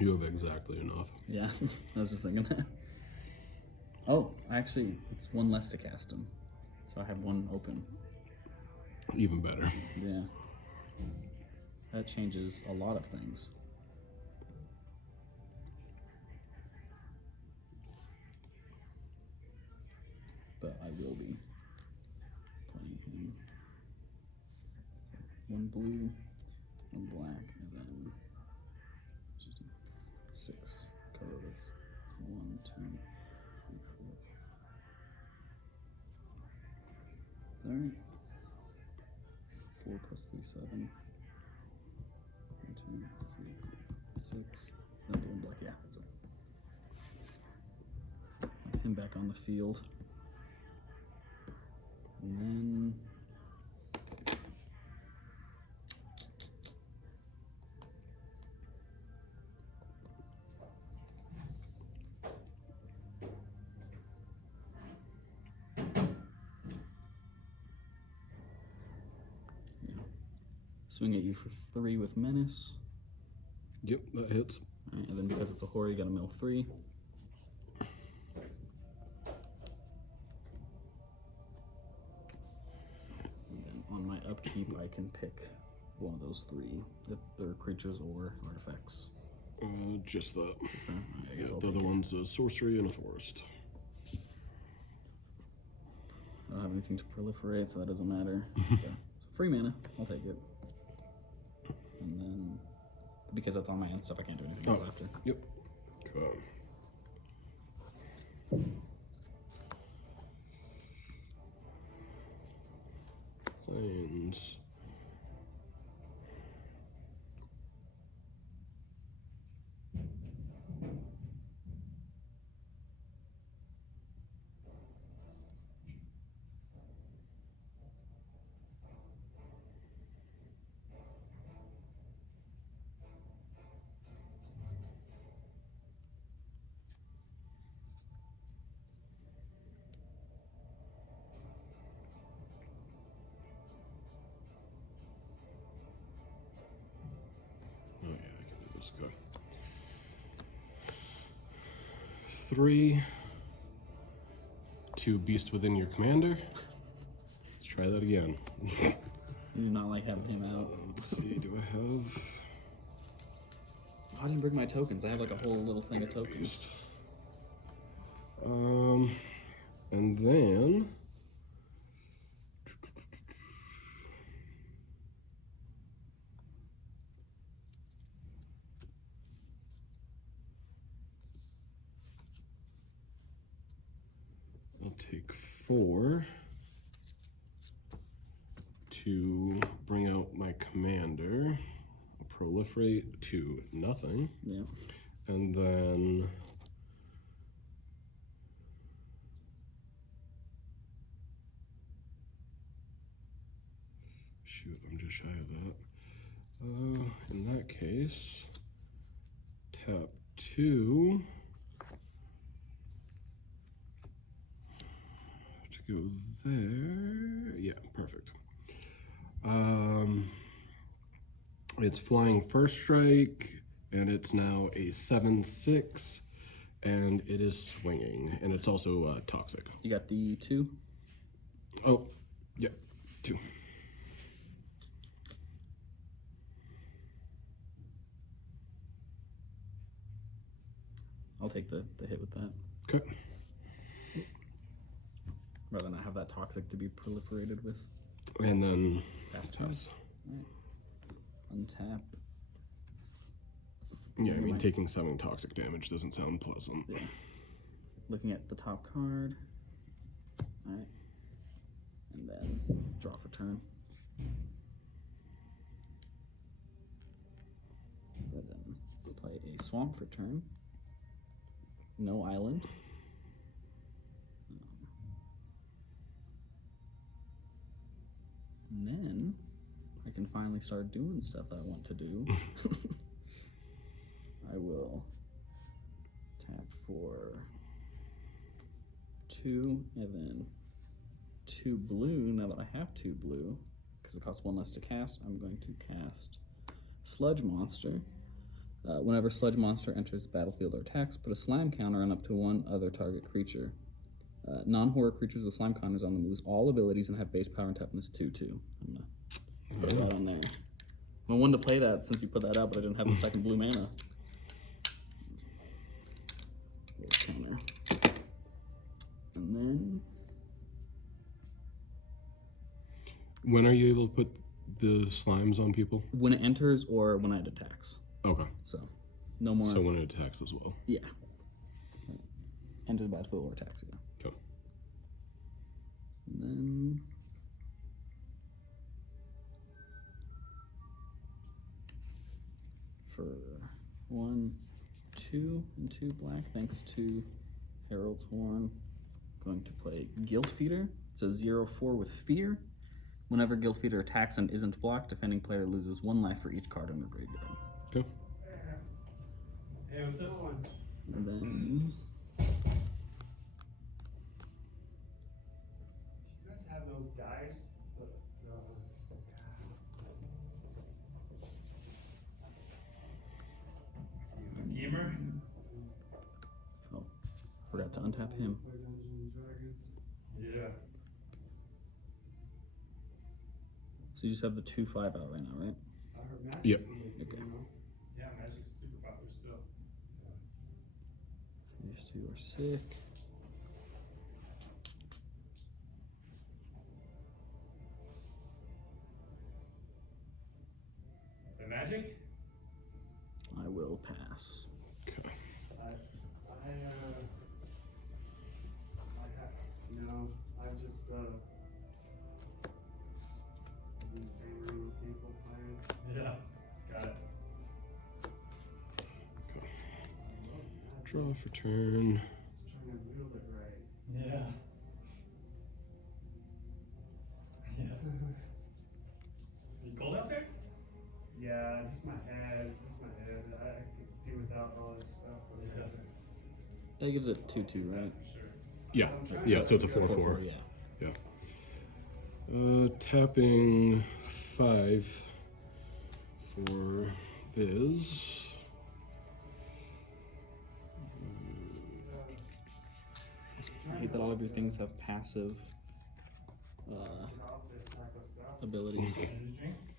You have exactly enough. Yeah, I was just thinking that. Oh, actually, it's one less to cast them. So I have one open. Even better. Yeah. That changes a lot of things. But I will be playing him. One blue, one black, and then just 6 colorless. 1, 2, 3, 4. Alright. 4 plus 3, 7. 1, 2, 3, 6. Then blue and black, yeah, that's right. So put him back on the field. And then swing at you for 3 with menace. Yep, that hits. Alright, and then because it's a horror, you gotta mill 3. And then on my upkeep, I can pick one of those 3 if they're creatures or artifacts. Just that. Just that? I guess Yeah, I'll the take other it. one's a sorcery and a forest. I don't have anything to proliferate, so that doesn't matter. So, free mana, I'll take it. And then, because that's on my end stuff, I can't do anything else after. Yep. Cool. Signs. Oh yeah, I can do this. Go. 3. 2 beast within your commander. Let's try that again. You do not like having him out. Let's see, do I have I didn't bring my tokens. I have like a whole little thing of tokens. beast? And then I'll take 4 to bring out my commander. I'll proliferate to nothing. Yeah. And then shoot, I'm just shy of that. In that case, tap 2 to go there. Yeah, perfect. It's flying first strike, and it's now a 7/6, and it is swinging, and it's also toxic. You got the 2? Oh, yeah, 2. I'll take the hit with that. Okay. Rather than have that toxic to be proliferated with. And then Pass. Alright. Untap. Yeah, I mean, taking 7 toxic damage doesn't sound pleasant. Yeah. Looking at the top card. Alright. And then draw for turn. And then play a swamp for turn. No island. And then I can finally start doing stuff I want to do. I will tap for 2 and then 2 blue. Now that I have 2 blue, because it costs 1 less to cast, I'm going to cast Sludge Monster. Whenever Sludge Monster enters the battlefield or attacks, put a slime counter on up to 1 other target creature. Non-horror creatures with slime counters on them lose all abilities and have base power and toughness 2/2. I'm gonna put that on there. I wanted to play that since you put that out, but I didn't have the second blue mana. Counter. And then when are you able to put the slimes on people? when it enters or when it attacks. Okay. So no more. So when it attacks as well. Yeah. Enters the battlefield or attacks, yeah. Okay. And then for 1, 2, and 2 black, thanks to Herald's Horn, going to play Guilt Feeder. It's a 0/4 with Fear. Whenever Guilt Feeder attacks and isn't blocked, defending player loses 1 life for each card in their graveyard. Okay. Hey, what's up? And then Do you guys have those dice? Gamer? oh, forgot to untap him. Play Dungeons and Dragons. Yeah. So you just have the 2/5 out right now, right? I heard Magic's Yep. the big Okay. game, though. Yeah, Magic's super popular still. These 2 are sick. The Magic? I will pass. Okay. I just, in the same room with people playing. Yeah, got it. Draw for turn. Just trying to wield it right. Yeah. Yeah. You cold out there? Yeah, just my head. I could do without all this stuff. Yeah. That gives it 2/2, right? Sure. Yeah. Yeah. So it's a 4/4. Yeah. Yeah. Tapping 5 for Viz. I hate that all of your things have passive Get off this type of stuff. abilities. Energy drinks?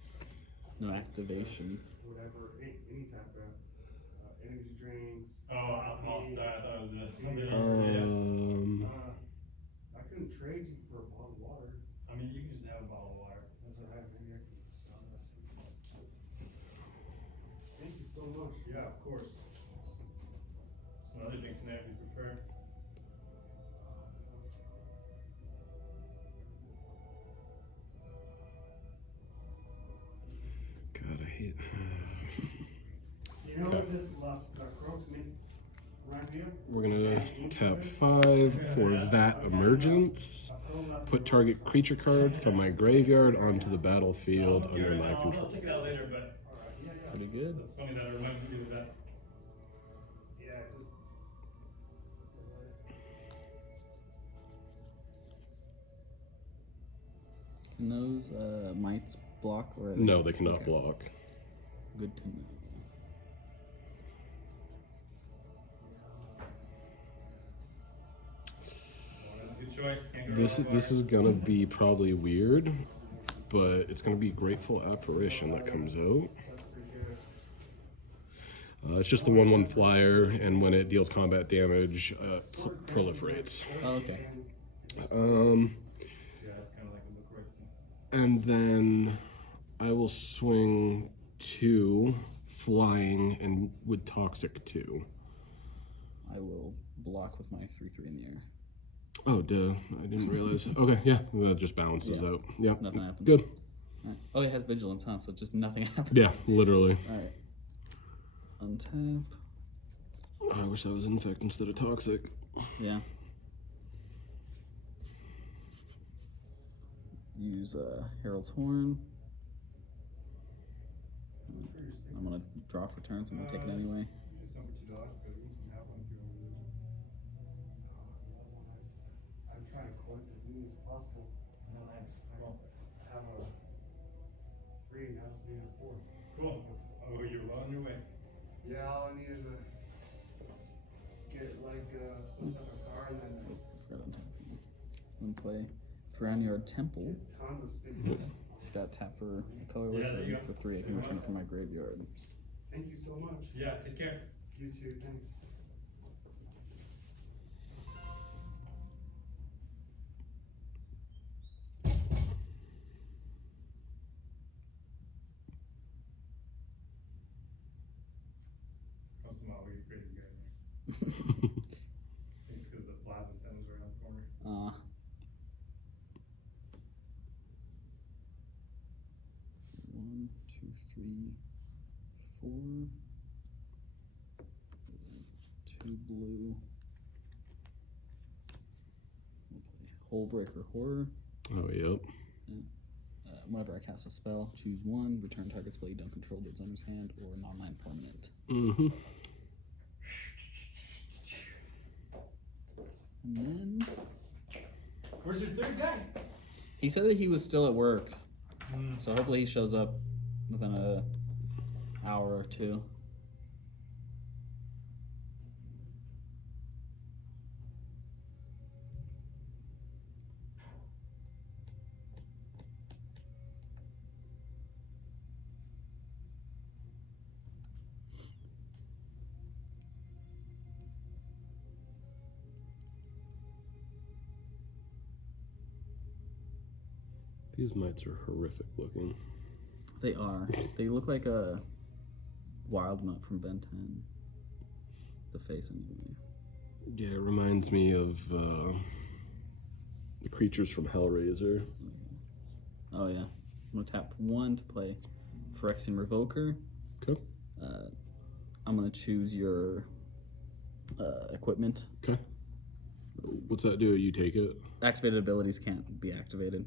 No activations. Whatever, any type of energy drinks. Oh, alcohol. Sorry, I thought it was something Uh, else. trade you for a bottle of water. I mean, you can just have a bottle of water. That's alright, maybe I can sell this. Thank you so much. Yeah, of course. Some other drinks in there if you prefer. God, I hate. You know Okay. what this croaks me? Reminds me of? We're gonna tap 5 for that emergence. Put target creature card from my graveyard onto the battlefield Okay, under right my now, control. I'll check it out later, but Alright, yeah. Pretty good. it's funny that it reminds me of that. Yeah, just. Can those mites block or are No, they cannot okay. block. Good to know. That's a good choice. Can't go This wrong this with is gonna be probably weird, but it's gonna be Grateful Apparition that comes out. It's just the 1/1 flyer, and when it deals combat damage, proliferates. Oh, okay. Yeah, it's kind of like a book right. And then I will swing 2 flying and with Toxic 2. I will block with my 3/3 in the air. Oh, duh. I didn't realize. Okay, yeah, that just balances Yeah. out. Yeah, Nothing happens. good. Alright. Oh, it has vigilance, huh? So just nothing happens. Yeah, literally. Alright. Untap. I wish that was Infect instead of Toxic. Yeah. Use Herald's Horn. I'm gonna draw for turns. I'm gonna take it anyway. Just something to dodge, but you can have one if you want to do it. I'm trying to collect as many as possible. Oh, nice. Cool. I have a 3 and now it's need a 4. Cool. Oh, you're well on your way. Yeah, all I need is a get like some type of car and then Oh, forgot untap. I'm gonna play Drowneyard Temple. tons of stickers. It's got tap for a colorless, Yeah, there you and go. for 3 I can return it from my graveyard. Thank you so much. Yeah, take care. You too, thanks. Once in a while, we get crazy guy. It's because the plasma centers are around the corner. One, two, three, 4. 2 blue. We'll play Hullbreaker Horror. Oh, yep. Whenever I cast a spell, choose 1, return target spell you don't control to its owner's hand, or non-land permanent. Mm-hmm. And then Where's your third guy? he said that he was still at work, so hopefully he shows up within an hour or 2. These mites are horrific looking. They are. They look like a wild mutt from Ben 10. The face, anyway. Yeah, it reminds me of the creatures from Hellraiser. Oh, yeah. I'm going to tap 1 to play Phyrexian Revoker. Okay. I'm going to choose your equipment. Okay. What's that do? You take it? Activated abilities can't be activated.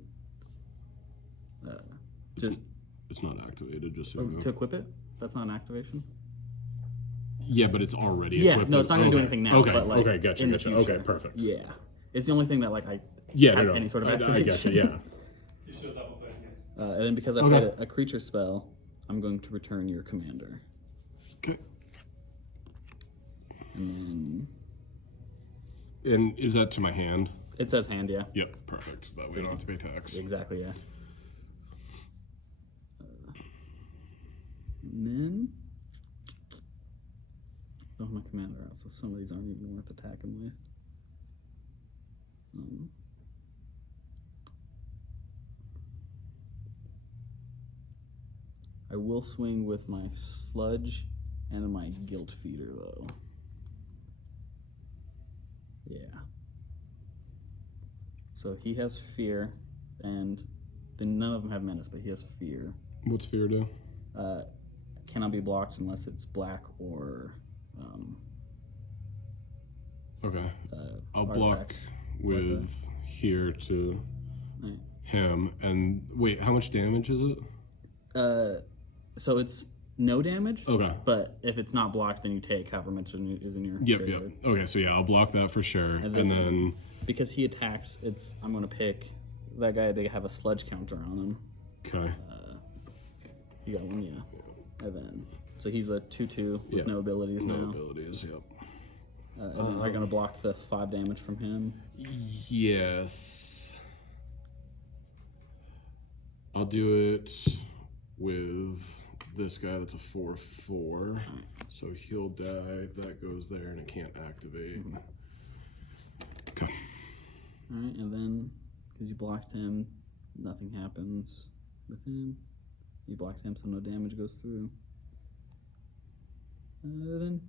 It's not activated, just so Oh, you know. to equip it? That's not an activation? Yeah, but it's already Yeah, equipped. no, it's not going to do anything now. Okay, but, like, okay, gotcha, in the gotcha. future. Okay, perfect. Yeah. It's the only thing that, like, has any sort of I activation. gotcha, yeah. He shows up, I'll play, yes. And then because I Okay. played a creature spell, I'm going to return your commander. Okay. And then And is that to my hand? it says hand, yeah. Yep, perfect. That way I don't have to pay tax. Exactly, yeah. And then oh, my commander out, so some of these aren't even worth attacking with. I will swing with my sludge and my guilt feeder though. Yeah. So he has fear, and then none of them have menace, but he has fear. What's fear do? Cannot be blocked unless it's black or Okay. I'll block artifact. with here to Right. him. And wait, how much damage is it? So it's no damage. Okay. But if it's not blocked, then you take however much is in your Yep. graveyard. Okay, so yeah, I'll block that for sure. And then because he attacks, I'm gonna pick that guy to have a sludge counter on him. okay. You got one, yeah. And then so he's a 2/2 with no abilities No now. abilities. Yep. And then I'm gonna block the 5 damage from him. Yes. I'll do it with this guy that's a 4/4. So he'll die. That goes there and it can't activate. Okay. Alright, and then because you blocked him, nothing happens with him. You blocked him, so no damage goes through. Then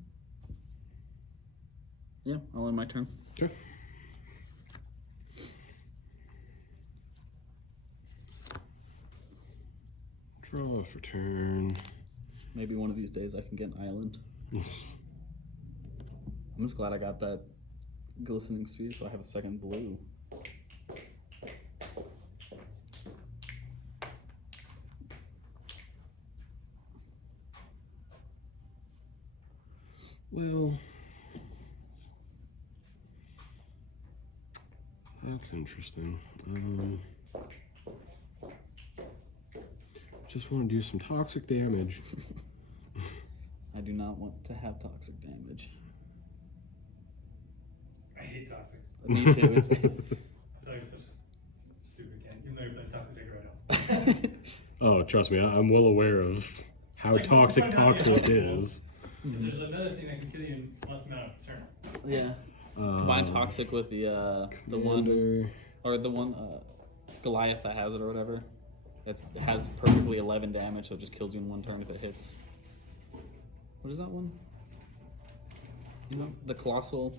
yeah, I'll end my turn. Okay. Draw for turn. Maybe one of these days I can get an island. I'm just glad I got that glistening sphere, so I have a second blue. Well, that's interesting. Just want to do some toxic damage. I do not want to have toxic damage. I hate toxic. Me too. I feel like it's such a stupid game, even though you're playing toxic deck right now. Oh, trust me, I'm well aware of how It's like, toxic what's the point of toxic having is. There's another thing that can kill you in less amount of turns. Yeah. Combine toxic with the one Commander. or the one Goliath that has it or whatever. It has perfectly 11 damage, so it just kills you in one turn if it hits. What is that one? You know, the colossal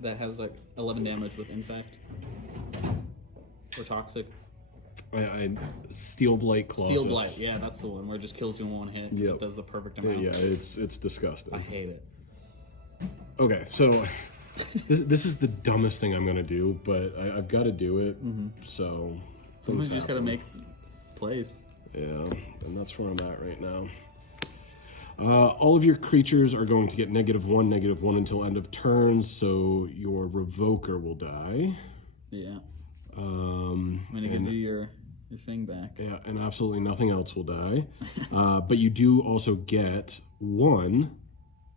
that has like 11 damage with infect or toxic. Steel Blight Colossus. Steel Blight, yeah, that's the one where it just kills you in one hit. Yep. It does the perfect amount. Yeah, it's disgusting. I hate it. Okay, so this is the dumbest thing I'm gonna do, but I've got to do it. So Sometimes you just gotta happen. make plays. Yeah, and that's where I'm at right now. All of your creatures are going to get -1 until end of turn, so your Revoker will die. Yeah. I mean, it gives you your thing back. Yeah, and absolutely nothing else will die. But you do also get 1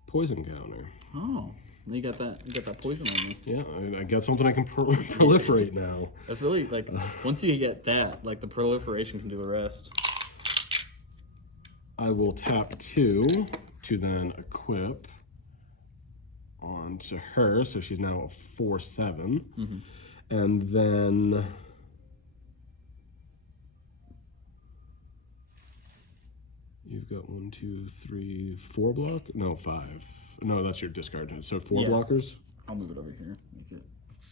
poison counter. Oh, you got that poison on you. Yeah, I got something I can proliferate now. That's really like once you get that, like the proliferation can do the rest. I will tap 2 to then equip onto her, so she's now a 4/7. And then you've got 1, 2, 3, 4 block? No, 5. No, that's your discard. So 4 Yeah. blockers? I'll move it over here. Make it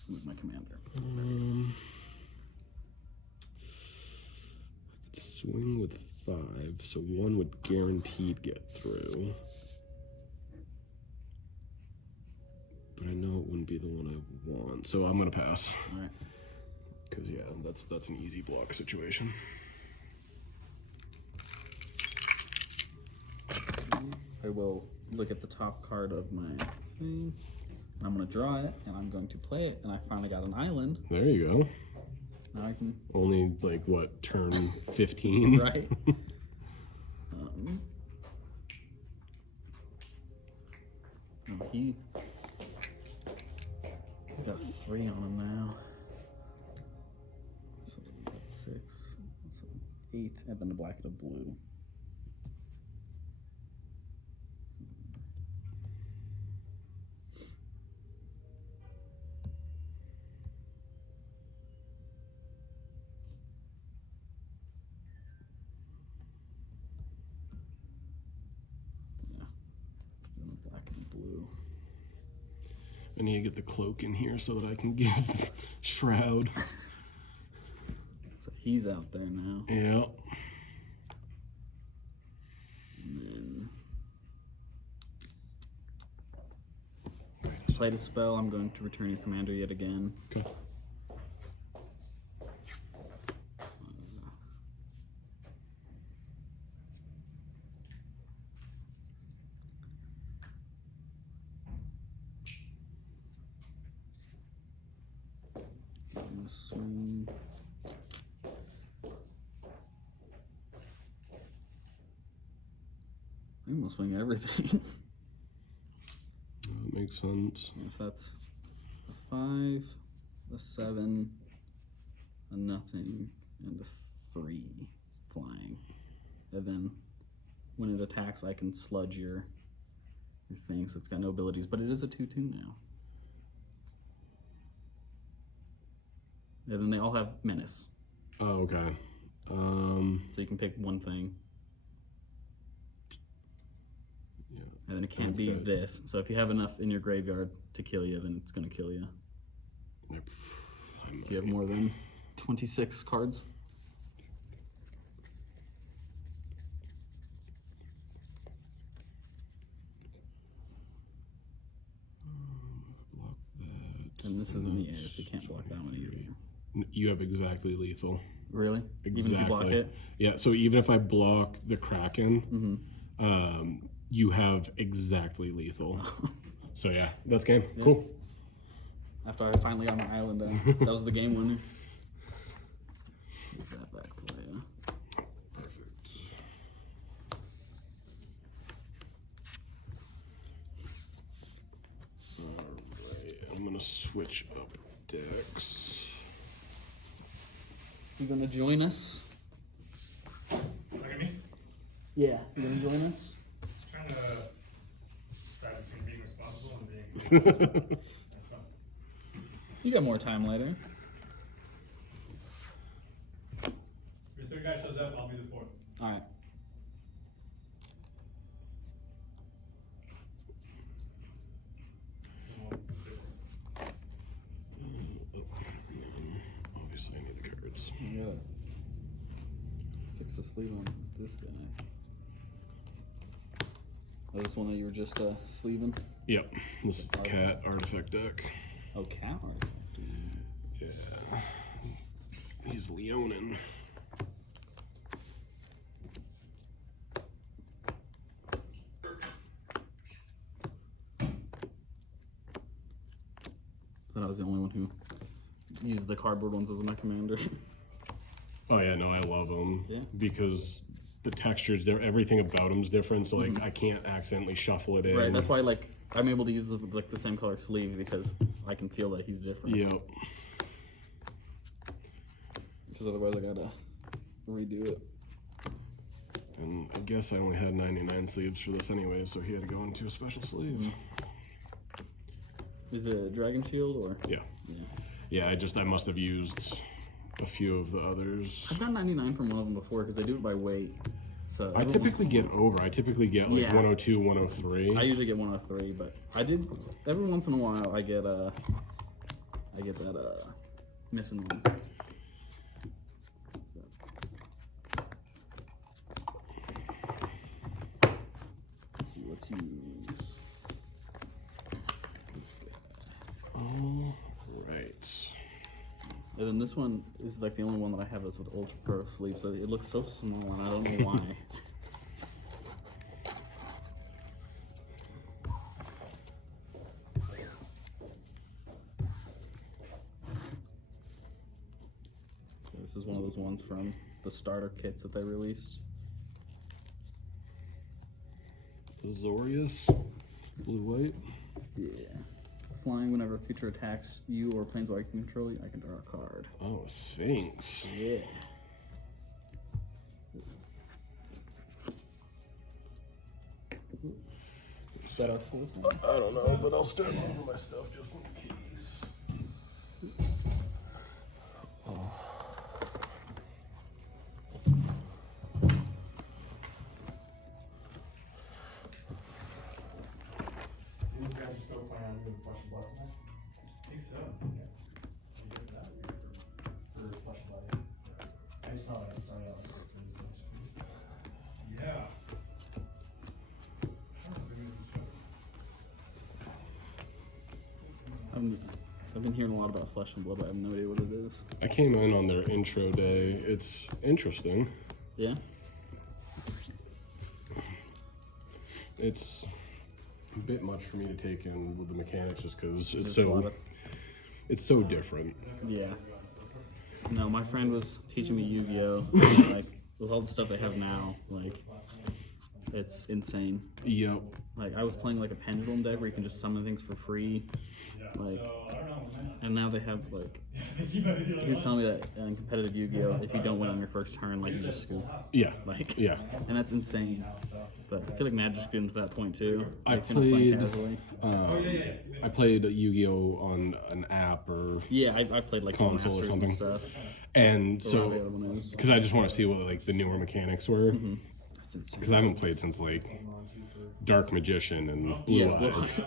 move my commander. Swing with 5, so 1 would guaranteed get through. But I know it wouldn't be the one I want, so I'm gonna pass. All right. Because yeah, that's an easy block situation. I will look at the top card of my thing. I'm gonna draw it, and I'm going to play it, and I finally got an island. There you go. Now I can Only like what, turn 15? right. He's got 3 on him now. So he's at 6, so 8, and then a black and a blue. I need to get the cloak in here so that I can give Shroud. So he's out there now. Yeah. And then play a spell. I'm going to return your commander yet again. Okay. I'm gonna swing. I'm gonna swing everything. That makes sense. Yes, that's a 5, a 7, a nothing, and a 3 flying. And then when it attacks, I can sludge your thing, so it's got no abilities, but it is a 2/2 now. And then they all have menace, Oh, okay. so you can pick one thing. Yeah. And then it can't be Okay. this. So if you have enough in your graveyard to kill you, then it's going to kill you. Yep. Do you have more than 26 cards? Block that. And this is in the air, that's so you can't block that one either. You have exactly lethal. Really? Exactly. Even if you block it? Yeah, so even if I block the Kraken, you have exactly lethal. So yeah, that's game. Yeah. Cool. After I finally got my island down. That was the game winner. Use that back for you. Perfect. Alright, I'm gonna switch up decks. You gonna join us? Look at me. Yeah. You gonna join us? Trying to decide between being responsible and being have fun. You got more time later. If your third guy shows up, I'll be the fourth. Alright. Obviously, I need the cards. I gotta fix the sleeve on this guy. Oh, this one that you were just sleeving? Yep, this is the cat artifact deck. Oh, cat artifact. Yeah. He's Leonin. Thought I was the only one who used the cardboard ones as my commander. Oh yeah, no, I love him. Yeah. Because the textures, everything about him's different, so like I can't accidentally shuffle it in. Right, that's why like I'm able to use the same color sleeve because I can feel that he's different. Yep. Because otherwise I gotta redo it. And I guess I only had 99 sleeves for this anyway, so he had to go into a special sleeve. Is it Dragon Shield or? Yeah. Yeah. Yeah, I must have used a few of the others. I've got 99 from one of them before because I do it by weight. So I typically get over. I typically get like Yeah. 102, 103. I usually get 103, but I did every once in a while I get that missing one. Let's use this guy. All right. And then this one is like the only one that I have that's with Ultra Pro sleeve, so it looks so small and I don't know why. This is one of those ones from the starter kits that they released. Azorius, blue-white. Yeah. Flying whenever a creature attacks you or planeswalker you control, I can draw a card. Oh, Sphinx. Yeah. Is that our fourth one? I don't know, but I'll start moving my stuff just in case. We'll grab guys are still planning on doing Flesh and Blood tonight? I think so. For Flesh and Blood, yeah. I just saw that. Sorry, Alex. Yeah. I don't know if it was the choice. I've been hearing a lot about Flesh and Blood, but I have no idea what it is. I came in on their intro day. It's interesting. Yeah? It's a bit much for me to take in with the mechanics just because it's There's a lot so of- it's so different. Yeah. No, my friend was teaching me Yu-Gi-Oh! And, like, with all the stuff they have now, like, it's insane. Yep. Like, I was playing like a pendulum deck where you can just summon things for free. Like, and now they have like, he was telling me that in competitive Yu-Gi-Oh, if you don't win on your first turn, like you just scoop. Yeah. Like, Yeah. and that's insane. But I feel like Magic's getting to that point too. I Like, kinda playing played. casually. I played Yu-Gi-Oh on an app or Yeah, I played like console or Masters something. and stuff. and So the so other one is. because I just want to see what like the newer mechanics were That's insane. because I haven't played since like Dark Magician and Blue Yeah, Eyes.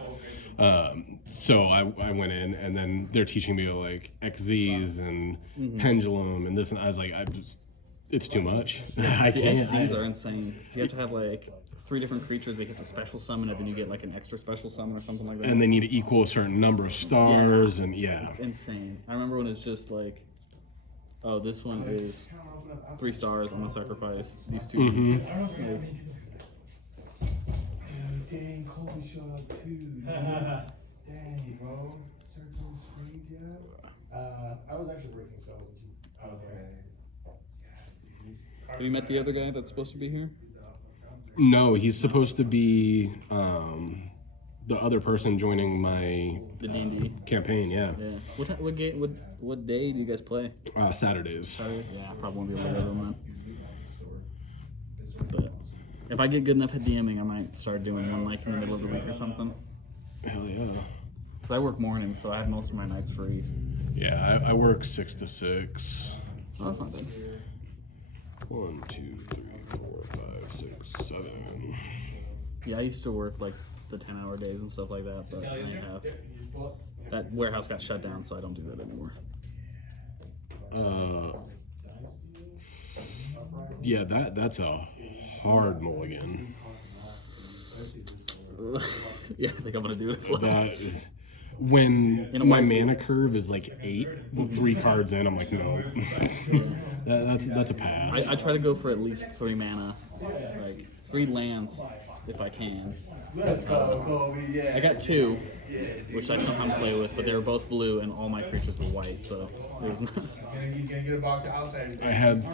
So I went in and then they're teaching me like XZs and Pendulum and this and I was like it's too much. I The can't. XZs are insane. So you have to have like 3 different creatures they get to special summon, and then you get like an extra special summon or something like that. And they need to equal a certain number of stars and yeah. It's insane. I remember when it's just like, oh, this one is 3 stars. I'm gonna sacrifice these 2. Like, Dang, Colby showed up too. Dang, bro. Circle Springs, yeah? I was actually working, so I wasn't too. Okay. have you met the other guy that's supposed to be here? No, he's supposed to be the other person joining my The D&D. campaign. Yeah, Yeah. What day do you guys play? Saturdays. Saturdays? Yeah, I probably won't be able to go to them then. But if I get good enough at DMing, I might start doing one like in the middle of the week or something. Hell yeah. Cause I work mornings, so I have most of my nights free. Yeah, I work 6 to 6. Oh, that's not bad. 1, 2, 3, 4, 5, 6, 7. Yeah, I used to work like the 10-hour days and stuff like that, but I have that warehouse got shut down, so I don't do that anymore. Yeah, that's a hard mulligan. Yeah, I think I'm gonna do it as well. That is when You know, my my- mana curve is like 8, 3 cards in. I'm like, no, that's a pass. I try to go for at least 3 mana, like 3 lands if I can. Let's go, Colby, yeah. I got 2, which I sometimes play with, but they were both blue and all my creatures were white, so there was not. He's gonna get a box of outside. I had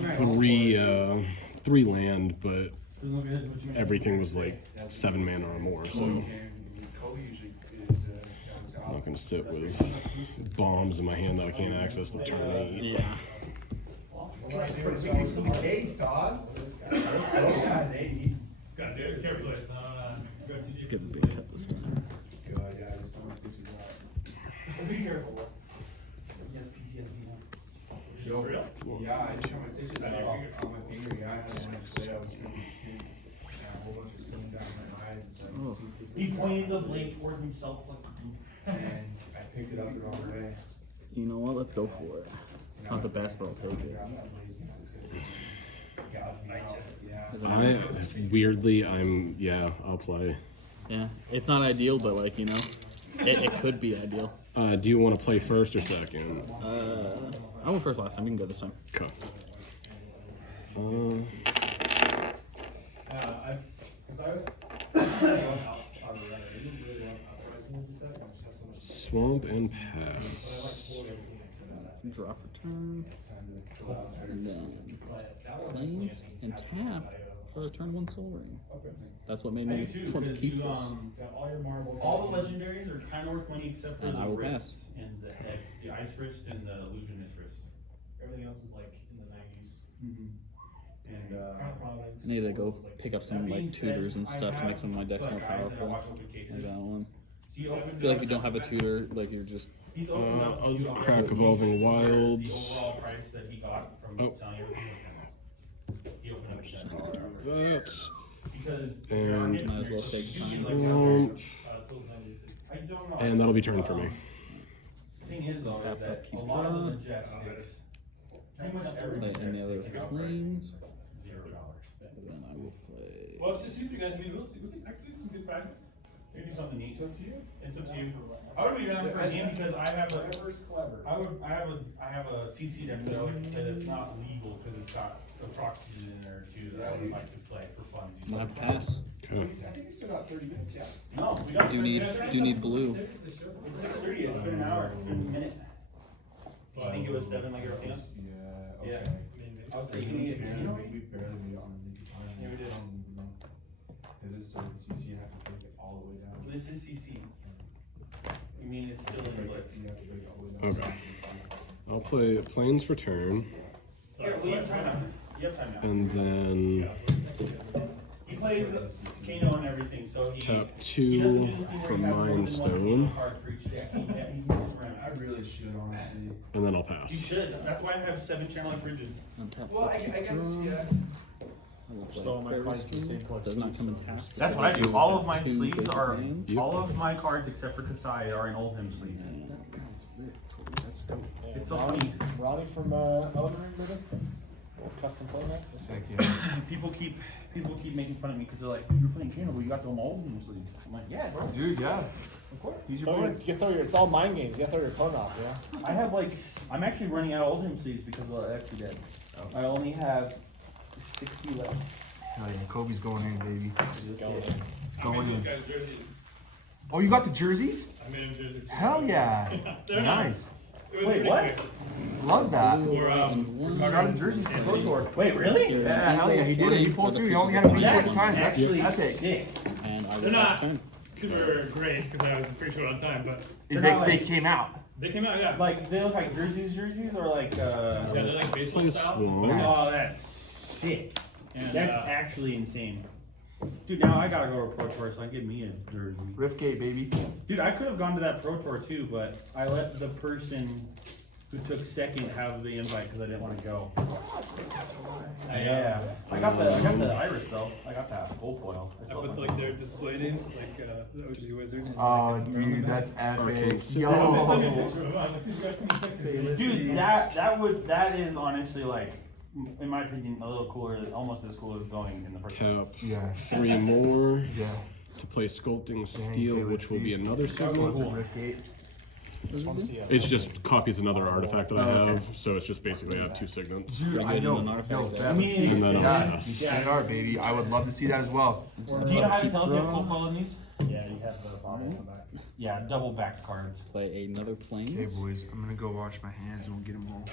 3 land, but everything was like 7 mana or more. So I'm Colby usually is not gonna sit with bombs in my hand that I can't access the turn 8. Yeah. case, dog. Scott, dude, careful, it's not go to Get the big cut this time. Be careful. For real? Yeah, I just got my stitches out on my finger. Yeah, I had one today. I was gonna be kids. A whole bunch of steam down my eyes and stuff. Oh. He pointed the blade toward himself like. And I picked it up the wrong way. You know what? Let's go for it. It's not the best, but I'll take it. Weirdly, I'll play. Yeah, it's not ideal, but like it could be ideal. Do you want to play first or second? I went first last time. You can go this time. Okay. Swamp and pass. Draw for turn. And then planes and tap for a turn 1 Soul Ring. That's what made me want to keep this. All the legendaries are kind of worth money except for And the I will wrists pass. and the head, the ice wrist and the illusionist wrist. Everything else is like in the 90s. And Crown of Providence. I need to go pick up some like tutors and I stuff to have- make some of my decks so more I have powerful. watch open Like cases. that one. He I opened feel like up you don't have a that- tutor, like you're just. He's opened up I'll he's crack opened up Evolving the Wilds. overall price that he got from Oh. selling everything with chemicals. He opened up the That. because And Might as well take time. Swamp. I don't know. And that'll be turn for me. Thing is though, Tap is that up, keep a lot of the draw. Majestics, pretty much every Play any other Majestic planes. $0. And then I will play. Well, it's just you three guys. I mean, I could do some good prizes. We can do something neat. It's up to you. It's up to you. I would be down for a game because I have a, Whatever's clever. I have a CC deck that it's not legal because it's got a proxy in there too that I would like to play for fun. I'm gonna have to pass. Okay. I think we still got 30 minutes, yeah. No, we don't. Do need blue. It's 6:30. It's been an hour. It's been a minute. I think it was 7 like everything else. Yeah, Yeah. okay. I was thinking, you know, We barely made it on the league time. Yeah, we did. Is it still, you have to break it all the way down? This is CC. You mean it's still in blitz? You have to break it all the way down. Okay. I'll play planes for turn, Here, we have time now. You have time now. and then He plays Kano and everything, so he. tap He doesn't do 2 anything where for he has more than Mind one Stone, Kano card for each deck. He moves around. I really should, honestly. and then I'll You pass. should. That's why I have 7 channeling bridges. Untap Well, I up, guess, draw. yeah. I will play So my Fairy cards the Stone. same color Does not come in sleeves, tap. so- That's what I do. All of my Two sleeves faces are, hands. all of my cards except for Kasai are in Oldham sleeves. That's dope. It's so Ronnie, funny. Ronnie from Elementary, brother? Little custom play there? Thank you. People keep making fun of me because they're like, you're playing Kano, but you got the Oldham sleeves. I'm like, yeah, bro. Dude, yeah. Of course. He's your Throw boy. you throw your, it's all mind games. You gotta throw your phone off, yeah? I have like, I'm actually running out of Oldham sleeves because of the Exy dead. I only have 60 left. Hell yeah, Kobe's going in, baby. Just go. Going in. guys jerseys. Oh, you got the jerseys? I made them jerseys. Hell yeah. They're not- Nice. It was Wait, pretty what? quick. Love that. Or, I got a jersey for Pro Tour. Wait, really? Yeah, hell yeah, he did it. He pulled through. He only had a beat at the time. That's actually epic. sick. And I will They're pass not turn. super great because I was pretty short on time, but They're They, not they like- came out. they came out, yeah. Like, they look like jerseys or like, Yeah, they're like baseball Play style. Swan. Nice. Oh, that's sick. And, That's actually insane. Dude, now I gotta go to a Pro Tour so I can get me a jersey. Riftgate, baby. Dude, I could have gone to that Pro Tour too, but I let the person who took second have the invite because I didn't want to go. Yeah, I got the iris though. I got that gold foil. I put like their display names, like the OG Wizard. and, Oh, like, dude, that's Arcane epic. City. Send me a Yo. picture of it. I'm like, these guys seem like Dude, that is honestly like, in my opinion, a little cooler, almost as cool as going in the first place. Tap Yeah. 3 more Yeah. to play Sculpting Dang, Steel, Taylor which will be Steve. another signal. Riftgate. It's just copies another artifact that I Oh, okay. have, so it's just basically I have 2 signets. Dude, I good know. in an artifact, Yo, though. that I mean, was And then I'll yeah, pass. CNR, baby. I would love to see that as well. Do you know how to Keep tell if you have draw. gold foil in these? Yeah, you have the bottle on the back. Yeah, double backed cards. Play another Okay, planes. boys. I'm gonna go wash my hands and we'll get them all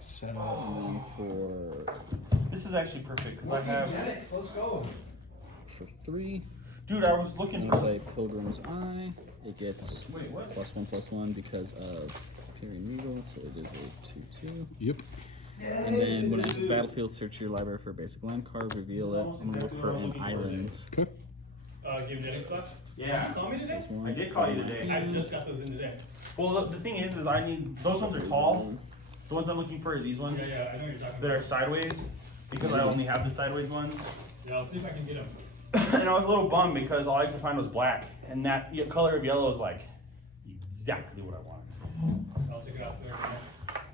set up. And then for This is actually perfect because I have. Genetics, let's go. 3, Dude, I was I'm looking gonna for. play Pilgrim's Eye. It gets Wait, what? +1/+1 because of Imperial Regal, so it is a 2/2. Yep. And then when it enters the battlefield, search your library for a basic land card, reveal it. I'm gonna look for an island. Okay. Game Jennings thoughts? Yeah. You call me today? There's one. I did call you today. I just got those in today. Well, the thing is I need those ones are tall. The ones I'm looking for are these ones Yeah, I know what you're talking that about. are sideways because I only have the sideways ones. Yeah, I'll see if I can get them. And I was a little bummed because all I could find was black, and that color of yellow is like exactly what I wanted. I'll take it out to her.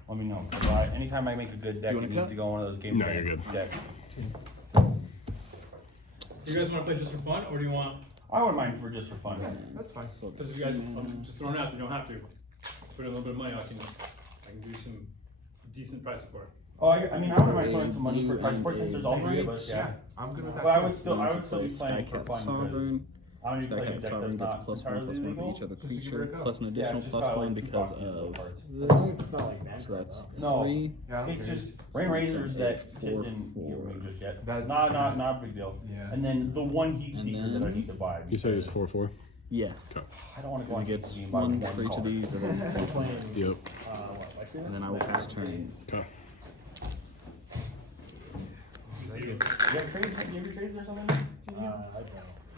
Let me know. 'Cause anytime I make a good deck, you it wanna needs cut? to go on one of those game No, you're good. decks. Do you guys want to play just for fun, or do you want? I wouldn't mind for just for fun. That's fine. Because if you guys, I'm just throwing it out, you don't have to. Put a little bit of money, I can do some decent price support. Oh, I mean, I wouldn't mind throwing some money for price support since there's all three of us. Yeah. I'm good with that. But I too. would still Going to be play playing for Skycat fun because Sovereign. I don't need to play a Skycat deck Sovereign that's gets not entirely +1/+1 for legal. each other Just to give creature, it a go. plus an Yeah, additional it's just got, +1 like, two because proxies of of cards. As long as this. it's not like that. So that's No. 3. Yeah, I don't It's care. just rain razors that Four, didn't four. get me just yet. That's- Not a big deal. Yeah. And then the one heat And seeker that I then- need to buy. You said it was because 4/4. Yeah, I don't want to go because on it gets Heat and buy 1 one for each of color. these, and then, Playing, Yep. what, Lexington? and then I will pass turn. Okay. You have trades? You have your trades or something? I don't.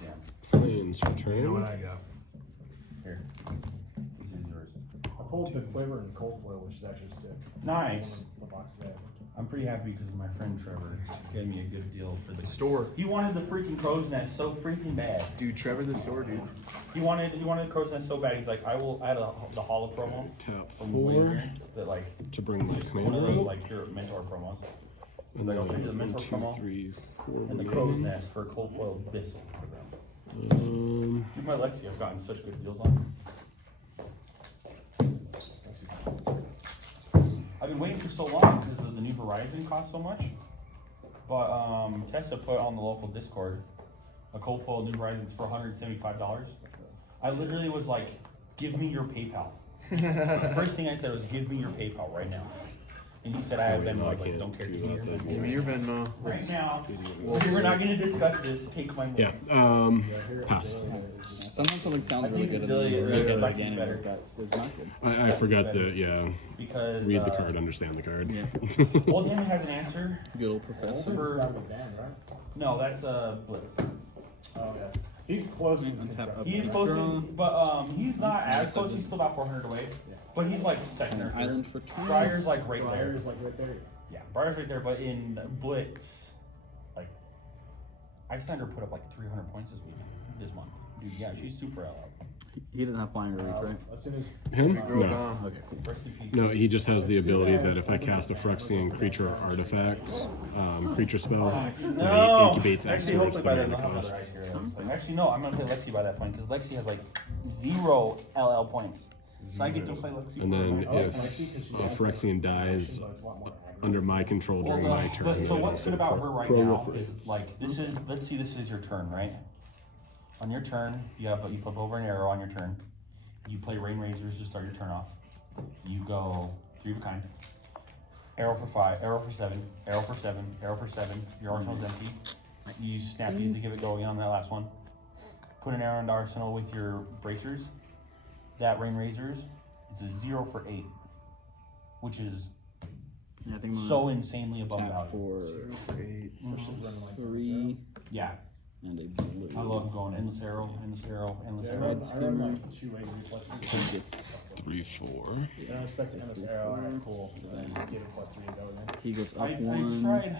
Yeah. Planes for You know what turn. I got? Here. This is yours. I pulled the Quiver and Cold Foil, which is actually sick. Nice. The box there. I'm pretty happy because my friend Trevor gave me a good deal for the Store. He wanted the freaking crow's nest so freaking bad. Dude, Trevor the store, dude. He wanted the crow's nest so bad. He's like, I will add the hollow promo Tap from Wayne 4 here that like to bring my one of commander those out. like your mentor promos. He's And like, I'll then trade you the 1, mentor 2, promo 3, 4 and the crow's remaining. nest for a cold foiled Bissell. Um, Even my Lexi, I've gotten such good deals on. I've been waiting for so long because of the new Verizon cost so much. But Tessa put on the local Discord a cold foil new Verizon's for $175. I literally was like, give me your PayPal. The first thing I said was, give me your PayPal right now. And he said, I have Venmo. I was like, don't care. Give me your Give Venmo me your Venmo. right now. We're not going to discuss this. Take my money. yeah, pass. Sometimes something sounds I really think good Zilli- and then really good Lexi's again, better. but it's not good. I forgot the, yeah, Because read the card, understand the card. Old Damon has an answer. Good old professor. He's gotta be banned, right? No, that's Blitz. Oh, yeah. He's close. to Untap up. He's close, but he's not as close. He's still about 400 away. But he's like second or An third. island for 2. Briar's like right Briar there. is like right there. Yeah, Briar's right there. But in Blitz, like, I just signed her put up like 300 points this month. Dude, yeah, she's super out. He doesn't have flying or reach, right? As soon as Him? Go No. down. Okay, cool. Rest in peace. No, he just has the ability that if I cast a Phyrexian creature or artifact, creature spell, then he No. incubates and Actually, absorbs hopefully the by then mana they'll have cost. other ice here. Like, actually, no. I'm gonna play Lexi by that point because Lexi has like 0 LL points. So I get to play Lexi. And for then my- I like if Lexi 'cause she has Phyrexian that dies but it's a lot more aggro. under my control Well, during my turn, but, so then what's it's good a about her right pro now reference. is like this is let's see this is your turn, right? On your turn, you flip over an arrow on your turn. You play Rain Razors to start your turn off. You go 3 of a kind. Arrow for 5, arrow for 7, arrow for 7, arrow for 7. Your arsenal's empty. You use snappies to give it going on that last one. Put an arrow into arsenal with your bracers. That Rain Razors, it's a 0 for 8, which is Yeah, I think I'm gonna so insanely above tap value. for 8. Especially running like this, 3 Yeah, and a blue. I love going endless arrow, endless arrow, endless Yeah, I arrow. run like 2-8 reflexes. He gets 3, 4. I don't expect to end this arrow. Alright, cool. Give it +3 to go then. he goes up I 1. tried.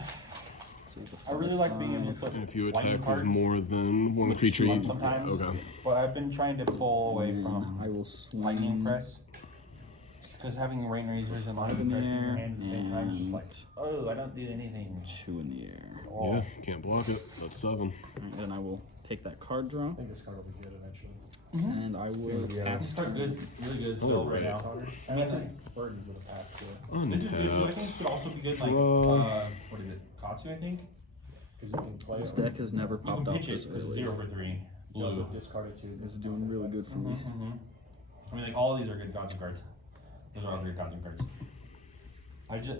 So he's a I really like being able to 5. flip If you lightning attack with cards, more than one with creature, 2 you up sometimes. okay. But I've been trying to pull away And from I will lightning swing press. Because having Rain Razors and 5 lightning in the press in your air hand at the same time is just like, and oh, I don't do anything. 2 in the air. Oh. Yeah, can't block it. That's 7. Alright, then I will take that card draw, I think this card will be good eventually. and I will This card's good, really good still right now. And I think Birdies of the past too. This is good too. I Untap. think this could also be good like, Draw. what is it, Katsu I think? Because you can play This it. deck has never You popped can off pitch this it, because it's early. 0 for 3. You also Blue. discard it too. This is doing really good for me. I mean, like all of these are good Godsend cards. Those are all good Godsend cards.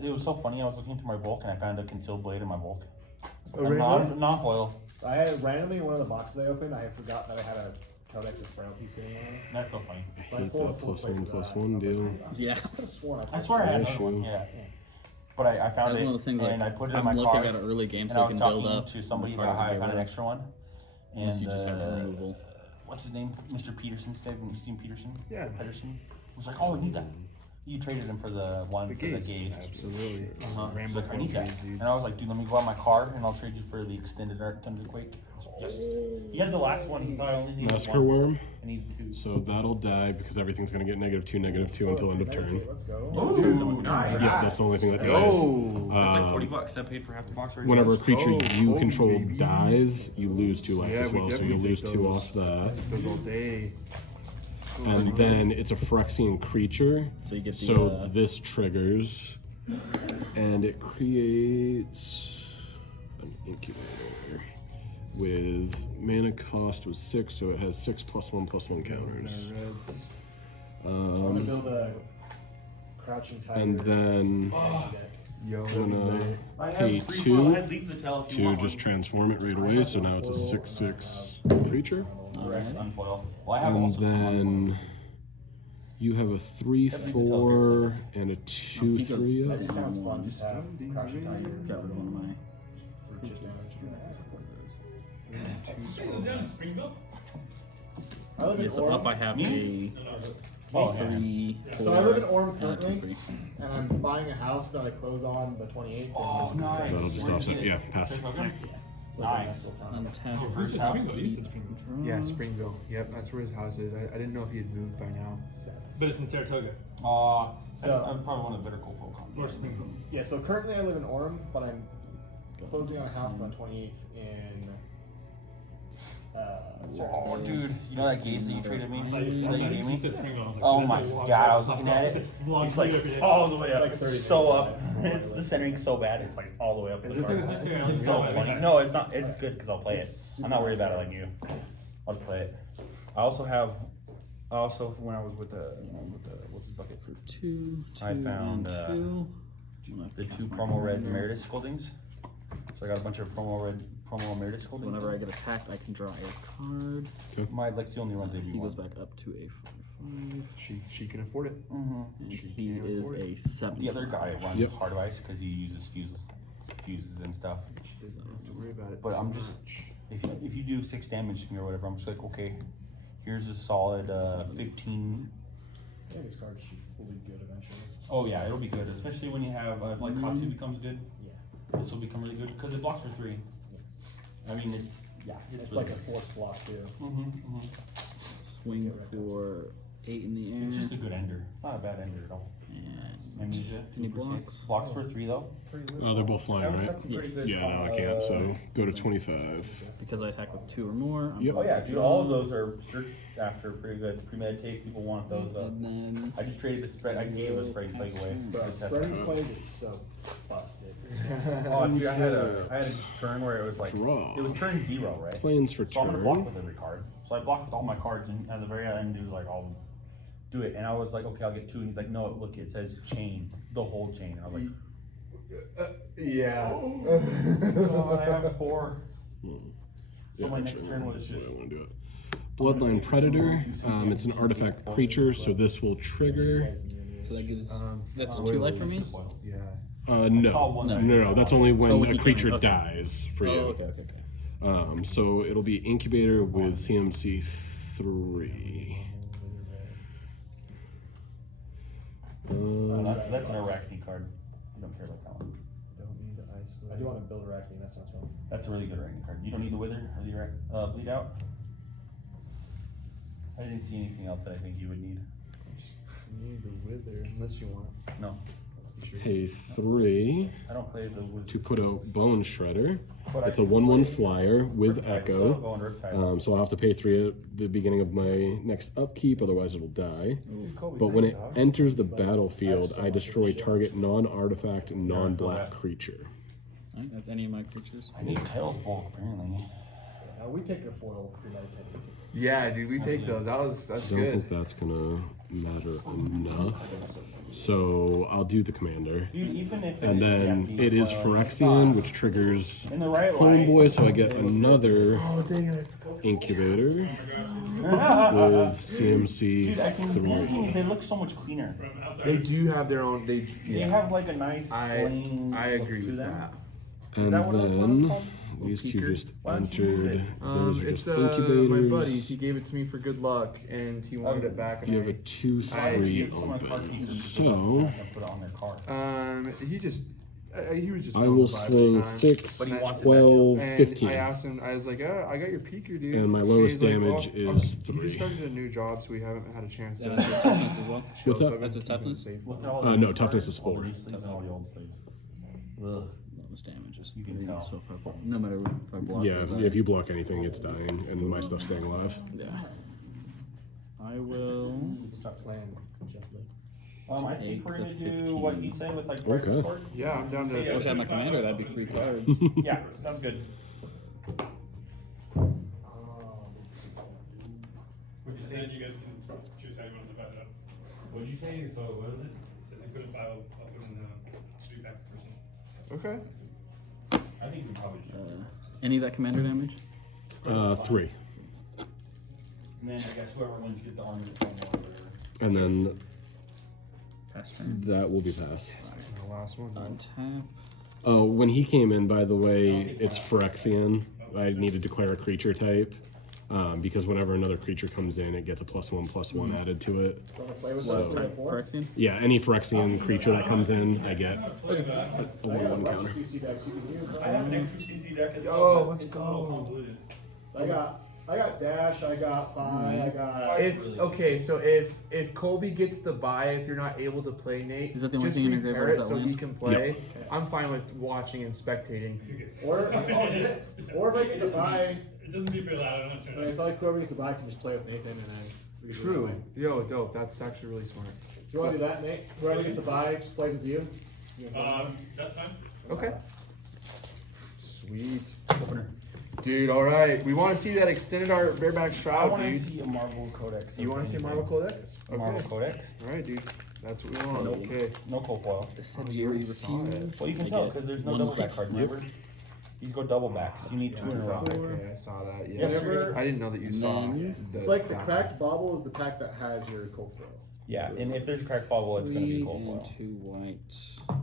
It was so funny. I was looking through my bulk and I found a concealed blade in my bulk. Non-foil. I had randomly in one of the boxes I opened, I forgot that I had a Codex of Frailty sitting on it. That's so funny. So I Hate pulled that a full place of +1/+1 that. I was like, deal. Yeah. I could've sworn I swear I had another issue. one. Yeah. But I found That's it one of those things like and I put it in I'm my looking car. at an early game And so I I was can talking build up. to somebody It's about hard how to I get found an rid of. extra one. Unless And you just have the removal. what's his name? Mr. Peterson, Steve Peterson? Yeah. Peterson? Was like, oh, I need that. You traded him for the one The for the gaze. gaze. Absolutely. Uh-huh. He's Rambo like, I need foil that. gaze, dude. And I was like, dude, let me go out my car and I'll trade you for the extended Art Thunderquake. Yes. He had the last one. He thought I only needed Massacre one. Worm. I needed 2. So that'll die because everything's gonna get -2, -2 until end of turn. Let's go. Ooh, nice. Yeah, that's the only thing that dies. Go! That's Um, like $40. I paid for half the box already. Whenever a Let's creature go, you Kobe, control baby. dies, you lose 2 life Yeah, as we well. So definitely you lose take 2 those. off that. Those all day. And then it's a Phyrexian creature. So you get the, So this triggers, and it creates an incubator with mana cost was 6, so it has 6 +1/+1 counters. Reds. I'm gonna build a Crouching Tiger. And then Yo, I'm gonna I have pay 3 2 I had Leagues to tell if you to want just one. transform it right away. So now it's a 6/6 creature. Rex unfoil. Well, I have And also some unfoil. then you have a 3/4 and a 2/3 That up. just sounds fun. Just have Crouching Tiger. Got rid of one of my. For chip damage. Down in Springville? I live in Yeah, so up I Orem. have Me? a Oh, yeah. 3, 4. So I live in Orem and a currently, 2-3. and I'm buying a house that I close on the 28th. Oh, nice. That'll just Where'd offset. you get Yeah, it? pass. Saratoga? It's like a Nice. nice little town. Untap. First house. You said Springville. Draw. Yeah, Springville. Yep, that's where his house is. I didn't know if he had moved by now. But it's in Saratoga. That's So- probably one of the better cool folk Or Springfield. Yeah, so currently I live in Orem, but I'm closing on a house on the 28th in. Oh, dude, you know that gaze that you traded me? That you gave He me? said Springville. I was like, Oh that's my a long god, I was way. looking at it. It's a long It's like way up here. all the way It's up. like It's 30 so minutes up. away. It's the centering's so bad. It's like all the way up. Is the it card. is this here? At least It's so it's funny. not No, it's not. It's good because I'll play it. It's I'm not worried about it like you. I'll play it. I also when I was with the what's this bucket? 2, I found, and 2. The 2 promo red Meredith Scoldings. So I got a bunch of promo Meredith So Scoldings. whenever I get attacked, I can draw a card. My Lexi only runs He goes AB1. back up to a 4-5. She can afford it. Mm-hmm. And She he can't is afford a it. 7. The other guy runs Yep. hard ice because he uses fuses and stuff. She doesn't have to worry about it. But I'm just if you do 6 damage to me or whatever, I'm just like, okay, here's a solid 15. I think this card should be good eventually. Oh yeah, it'll be good, especially when you have if like Katsu becomes good. Yeah. This will become really good because it blocks for 3. I mean, it's It's really like a force block too. Mm-hmm. Swing for 8 in the It's air. just a good ender. It's not a bad ender at all. And Amnesia. Any 2 for 6. blocks? Blocks for 3 though. Oh, they're both flying, right? That's a pretty Yes. good Yeah, no, I can't. So go to 25. because I attack with 2 or more, I'm Yep. Oh going yeah, to dude, draw. all of those are search after pretty good. Premeditate, people want those though. And then I just traded the spread. I gave a spread plague away. Bro, Just had- Spreading Plague is so busted. Oh, dude, I had a turn where it was like Draw. it was turn 0, right? Planes for So I'm gonna block turn. with every card. So I blocked with all my cards, and at the very end, he was like, "I'll do it." And I was like, "Okay, I'll get 2." And he's like, "No, look, it says chain, the whole chain." I was like, Yeah. "Oh, I have 4." So Yeah, my next actually, turn was that's the way just I want to do it. Bloodline Predator. It's an artifact creature, so this will trigger. so that gives that's Spoilers. 2 life for me. Yeah. No. That's only when Oh, when a he creature came in, okay. dies for you. Oh, okay. So it'll be Incubator with CMC 3. That's an Arachne card. You don't care about that one. Don't need the ice. I do want to build Arachne, that sounds wrong. That's a really good Arachne card. You don't need the Wither or the Bleed Out. I didn't see anything else that I think you would need. You need the wither, unless you want. No, Pay 3 I don't play the Wizard. to put out Bone Shredder. But I It's a do 1/1 play flyer with Riptide. Echo. I'll go on Riptide. So I'll have to pay 3 at the beginning of my next upkeep, otherwise it'll die. Kobe, But when it thanks, dog. enters the battlefield, I destroy target non-artifact, non-black creature. Alright, that's any of my creatures. I need Tails Bulk apparently. We take the foil premeditated. Yeah, dude, we take those. That's I don't good. think that's gonna matter enough. So I'll do the commander. Dude, even if And then it is Phyrexian, which triggers in the right Homeboy, so I get another Oh, dang it. Incubator with CMC Dude, I can. The thing 3. is, they look so much cleaner. They do have their own. They have like a nice plain. I look agree to with them. that. And that what it was then called? these two Peeker? just Why don't you use entered. it? Those are It's just incubators. my buddy. He gave it to me for good luck, and he wanted it back. And You have a I, 2/3 Some of the cards you open. can So put it on their card. he was just. I going will vibe at the swing time. 6, But he wants it back. 12, And 15. I asked him. I was like, I got your peeker, dude. And my he's lowest like, damage "Oh, is He 3. just started a new job, so we haven't had a chance to. And that's his toughness as well. chill, What's so up? I've That's his been keeping it toughness? safe. Look at all No, the new toughness cards, is all 4. the new sleeves and all the old sleeves. Ugh. Lowest damage is You can 3, tell. so if no matter if I block Yeah, it, if you block anything, it's dying, and my stuff's staying alive. yeah. I will Start playing gently. I Take think we're the gonna do 15. what you say with like price Okay. support. Yeah, I'm down to. if I had my commander, that'd be 3 cards. Yeah, sounds good. Would you say you guys can choose how you want to divide it up? What'd you say? So what is it? So they put in 5, I'll put in 3 packs of person. Okay. I think we probably should. Any of that commander damage? 3. And then I guess whoever wins get the armor or whatever. And then Pass turn. that will be passed. The last one. Untap. Oh, when he came in, by the way, it's Phyrexian. I need to declare a creature type. because whenever another creature comes in, it gets a +1/+1 added to it. Wanna play with So- that Type Phyrexian? Yeah, any Phyrexian creature that comes in, I get Play that. a I got a 1/1 bunch counter. of CC decks you can use. I have an extra CZ deck as well. Yo, but let's it's a little go. convoluted. I got Dash, I got Pie, I got. If Colby gets the bye, if you're not able to play Nate, Is that the only just thing in your repair graveyard? it Is that so he land? can play. I'm fine with watching and spectating. Or if I get the bye, It doesn't beep very loud, I'm not I trying mean, I feel like whoever gets the bye can just play with Nathan and then. we can do it that True. way. Yo, dope. That's actually really smart. Do you wanna do that, Nate? Whoever gets the bye just plays with you? That's fine. Okay. Sweet. Dude, all right. We want to see that extended art bareback I shroud, want to dude. see a Marvel Codex. You want to see Marvel Codex? Marvel Codex? All right, dude. That's what we want. Nope. Okay. No cold foil. Sagittarius already saw refused. Well, you can I tell get because there's no one double back life. card. Remember? These go double backs. You need two in a row. Okay, I saw that. Yeah. Yesterday- I didn't know that you saw. then- It's like the cracked bobble is the pack that has your cold throw. Yeah, and if there's a cracked bobble, it's going to be 3 cold and foil. 2 white.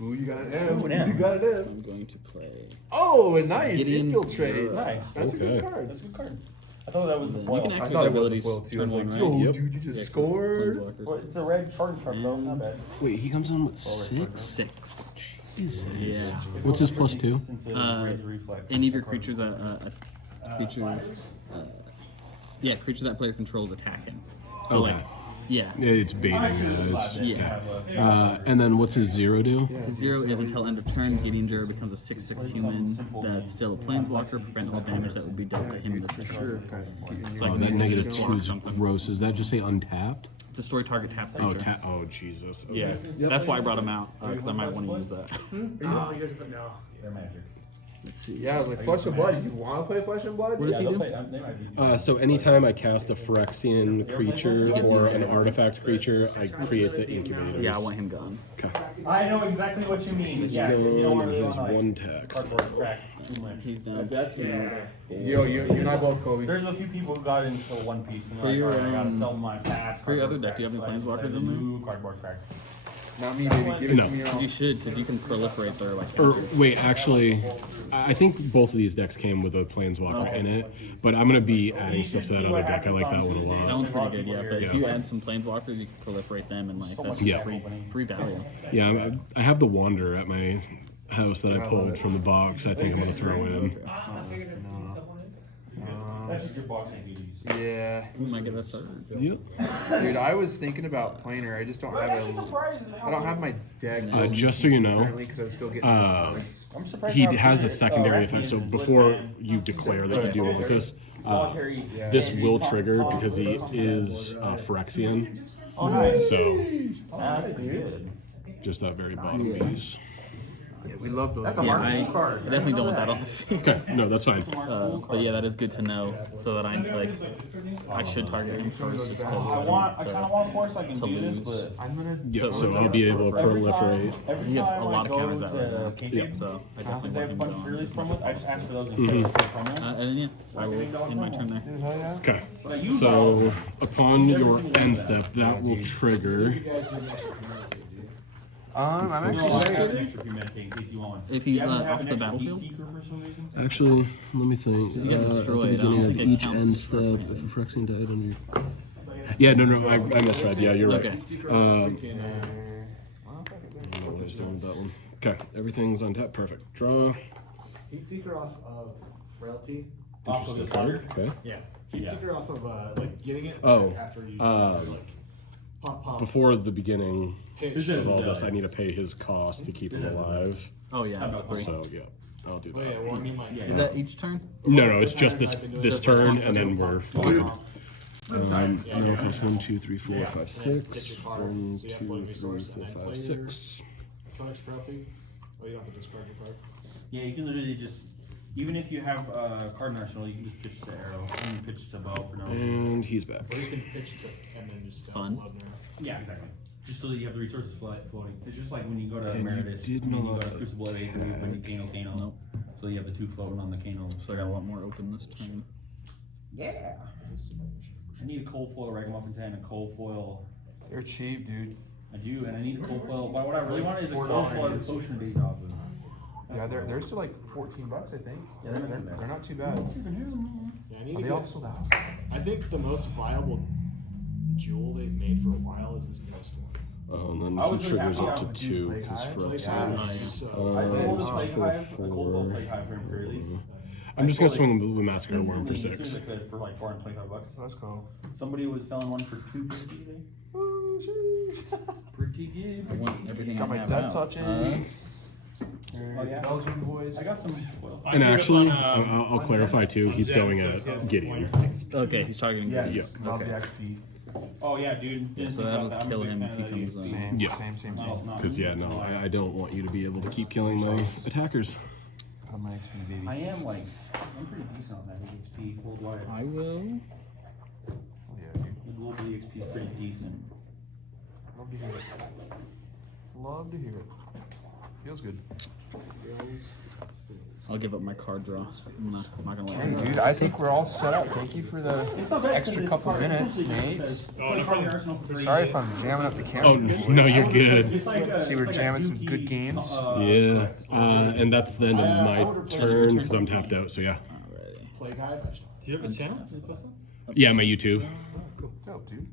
Ooh, you got it. Ooh, an M. You got it. In. I'm going to play. Oh, a nice Gideon infiltrate. Jura. Nice. That's a Okay. good card. That's a good card. I thought that was the Then foil. you can I activate thought it was a abilities. foil too. I was turn like, one, yo, right? Yep. dude, you just Yeah, scored. Planeswalkers. Well, it's a red charge card, bro. Not bad. Wait, he comes in with Well, 6? 6. Jesus. Yeah. What's his +2? Since it Uh, raises reflex. Any of your creatures yeah, creatures that player controls attack him. So Okay. like, yeah. It's baiting. Yeah. And then what's his 0 do? 0 is until end of turn, Gideon Jura becomes a 6/6 human that's still a planeswalker, prevent all damage that would be dealt to him this turn. So I Oh, can that use negative it to 2 block is something. gross. Does that just say untapped? Destroy target tap Oh, creature. oh Jesus. Okay. Yeah, that's why I brought him out, because I might want to use that. They're magic. Let's see. Yeah, I was like, Flesh and Blood. You want to play Flesh and Blood? What does he they'll do? play- they might be- So anytime I cast a Phyrexian creature or an artifact creature, I create the incubators. Yeah, I want him gone. Okay. I know exactly what you mean. He's Yes, you don't gone want and to he has like 1 tax. cardboard crack too much. He's down. That's me. Yo, you and I both, Kobe. There's a few people who got into One Piece and For they're your, like, alright, I gotta sell my packs. for your other deck, do you have any Planeswalkers in there? New cardboard crack. Not me, baby. Give it No. to me. Because you should, because you can proliferate their like Or counters. wait, actually, I think both of these decks came with a Planeswalker in it, but I'm gonna be adding stuff to that other deck. I like that one a That lot. one's pretty good, yeah. But if Yeah. you add some planeswalkers, you can proliferate them, and like So that's much just pack free, opening. free value. Yeah, I have the Wanderer at my house that I pulled from the box. I think I'm gonna throw in. That's just your boxing duties. Yeah. We might get that started. Yep. Dude, I was thinking about planer. I just don't have I don't have my deck. Just so you know, currently because I was still getting cards. I'm surprised he how has a few- secondary Raccoon effect. So and before Blitzan you declare that you do all of this, solitary. this will trigger because he is Phyrexian. Oh, nice. So That's good. just that very bottom piece. We love those. That's a Yeah, I Marcus card. definitely don't want that on the field. Okay, no, that's fine. But yeah, that is good to know, so that I'm like, I should target him first, just I because. kind of want to force I can to do this, lose. but I'm gonna. Yeah, so I'll be able to every proliferate. time, every You have time a lot I of counters go out right now. to Kayfabe, So I since definitely I have a want bunch him of release gone. promos, I just ask for those instead of promo. And then yeah, I will end my turn there. Okay. So upon your end step, that will trigger. I'm I actually have saying. an extra few medicate in case you want. If he's You happen to have off an the extra battlefield? heat seeker for some reason? Actually, let me think. you get destroyed, At the I don't beginning of think it each counts end for step, points. if a Phyrexian died on your. Yeah, no, I misread. Yeah, you're right. Okay. What was doing with that one? Okay, everything's on tap. Perfect. Draw. Heat Seeker off of Frailty. Off of the card? Okay. Yeah. Heat Yeah. Seeker off of like getting it Oh, after you um, pop pop. Before the beginning Pitch. of all this, I need to pay his cost to keep him alive. Oh yeah, 3. So yeah, I'll do Oh, yeah, that. well, I mean, like, Is that each turn? No, it's just this turn, and then we're good. No, it's 1, 2, 3, 4, 5, 6. 1, 2, 3, 4, 5, 6. Codex Frailty. Oh, you don't have to discard your card. Yeah, you can literally just, even if you have a card in arsenal, you can just pitch to arrow, and pitch to bow for no reason. And he's back. Or you can pitch to and then just Fun. load there. Yeah, exactly. Just so that you have the resources floating. It's just like when you go to And you Emeritus, did and then you not go to Crucible at 8, and you bring the Kano. Nope. So you have the 2 floating on the Kano. So I got a lot more open this turn. Yeah. I need a cold foil Ragamuffin and a cold foil. They're cheap, dude. I do, and I need a cold foil. But what I really want is a cold $4 foil with is- Potion of Days off. Yeah, they're still like $14, I think. Yeah, they're not too bad. They're not too bad. Yeah, I need Are to they get, all sold out? I think the most viable jewel they've made for a while is this newest one. Oh, and then I was he really triggers happy up I to would do 2 Plague because Hive. for Plague us. Hive Yeah. is so I pulled a Uh, Plague for Hive, a cold four. foil Plague Hive for release. I'm just gonna swing him with Massacre Worm for Instantly, 6. as soon as I could, for like $425. Let's go. Somebody was selling one for $250. Oh, sheesh. Pretty good. I want everything Got I my have death out. touches. Oh, yeah? Belgian boys. I got some foil. And actually, I'll clarify too. He's going at Gideon. Okay, he's targeting Yes. Gideon. Love Okay. the XP. Oh yeah, dude. Yeah, Didn't so think that'll about that. I'm a kill big him fan if of he that comes dude. in. Same, Yeah. same. Because yeah, no, I don't want you to be able to keep killing my attackers. Out of my XP, baby. I am like, I'm pretty decent on that XP worldwide. I will. Oh, yeah, dude. The global EXP is pretty decent. Love to hear it. Love to hear it. Feels good. I'll give up my card draw. I'm not gonna Hey, lie. dude, I think we're all set up. Thank you for the extra couple minutes, Nate. Sorry if I'm jamming up the camera. Oh no, you're good. See, we're jamming some good games. Yeah, and that's the end of my turn because I'm tapped out. So yeah, Alrighty. Plague Hive, I just Do you have a channel? You post it? yeah, my YouTube. Dope, dude.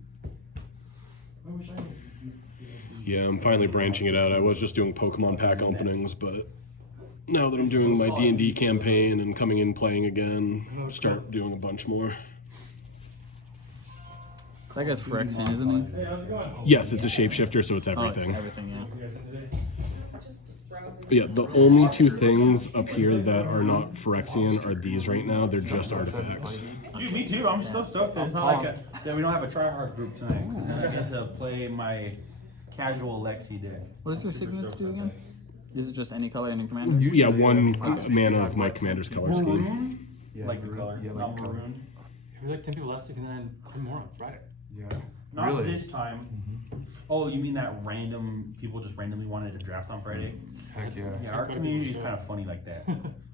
Yeah, I'm finally branching it out. I was just doing Pokemon pack openings, but now that I'm doing my D&D campaign and coming in playing again, start doing a bunch more. That guy's Phyrexian, isn't he? Hey, how's it going? Yes, it's a shapeshifter, so it's Oh, it's everything. everything, yeah. You guys in today? But yeah, the only two things up here that are not Phyrexian are these right now. They're just artifacts. Dude, me too. I'm so stoked that it's not like that we don't have a try-hard group tonight. Because I get to play my casual Lexi deck. What does your Super signets stoked do about again? that. Is it just any color, any commander? Yeah, one mana of my commander's color scheme. Yeah, Like the color, Yeah, like not the color. maroon. We were like 10 people last week and then 10 more on Friday. Yeah. Not Really? this time. Oh, you mean that random people just randomly wanted to draft on Friday? Heck yeah. Yeah, our community is kind of funny like that.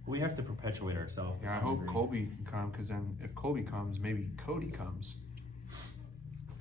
We have to perpetuate ourselves. to Yeah, I some hope degree. Colby can come, because then if Colby comes, maybe Cody comes.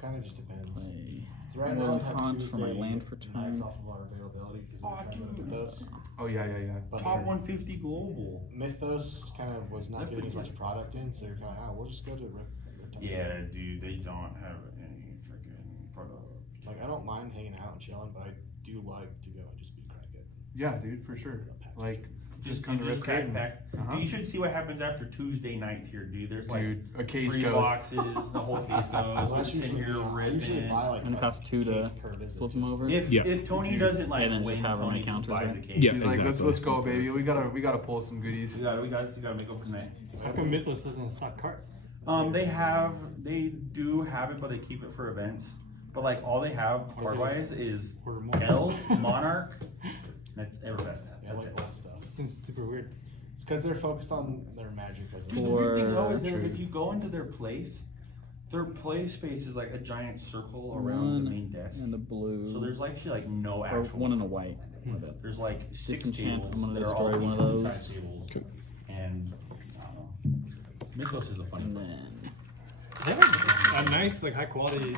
kind of just depends. Play. So right Will now, I have Haunt for my Tuesday land for nights time. off of our availability because we're trying to Mythos. Oh, yeah. But Top 150 global. Mythos kind of was not That's getting as pretty much product in, so you're kind of, we'll just go to Riptide. Yeah, dude, they don't have any freaking product. Like, I don't mind hanging out and chilling, but I do like to go and just be crackhead. Yeah, dude, for sure. Like, just come to just Red crack Crate. back. Uh-huh. You should see what happens after Tuesday nights here, dude. There's like Dude, a case free goes. boxes, the whole case goes. Well, We're that's sitting usually here me. I usually ripping. buy like And it a costs 2 to case per visit. flip them just- over. If Yeah. if Tony doesn't like And then win, just have Tony them just counters buys there. a case. Yeah, He's like, let's exactly. go, baby. We gotta pull some goodies. We gotta make up for tonight. How come Mythos doesn't stock cards? They do have it, but they keep it for events. But like all they have card wise is Order more. Elves, Monarch. That's Everfest. Yeah, I That's like it. that stuff. That seems super weird. It's because they're focused on their magic as Dude, the weird thing though is For that if truth. you go into their play space is like a giant circle around the main desk. and a blue. So there's actually like no or actual. one and a white. My bad. There's like 6 Disenchant, tables I'm gonna that are all destroy one of decently those. sized tables. Okay. And I don't know. Mythos is a funny And place. then They have a nice, like, high quality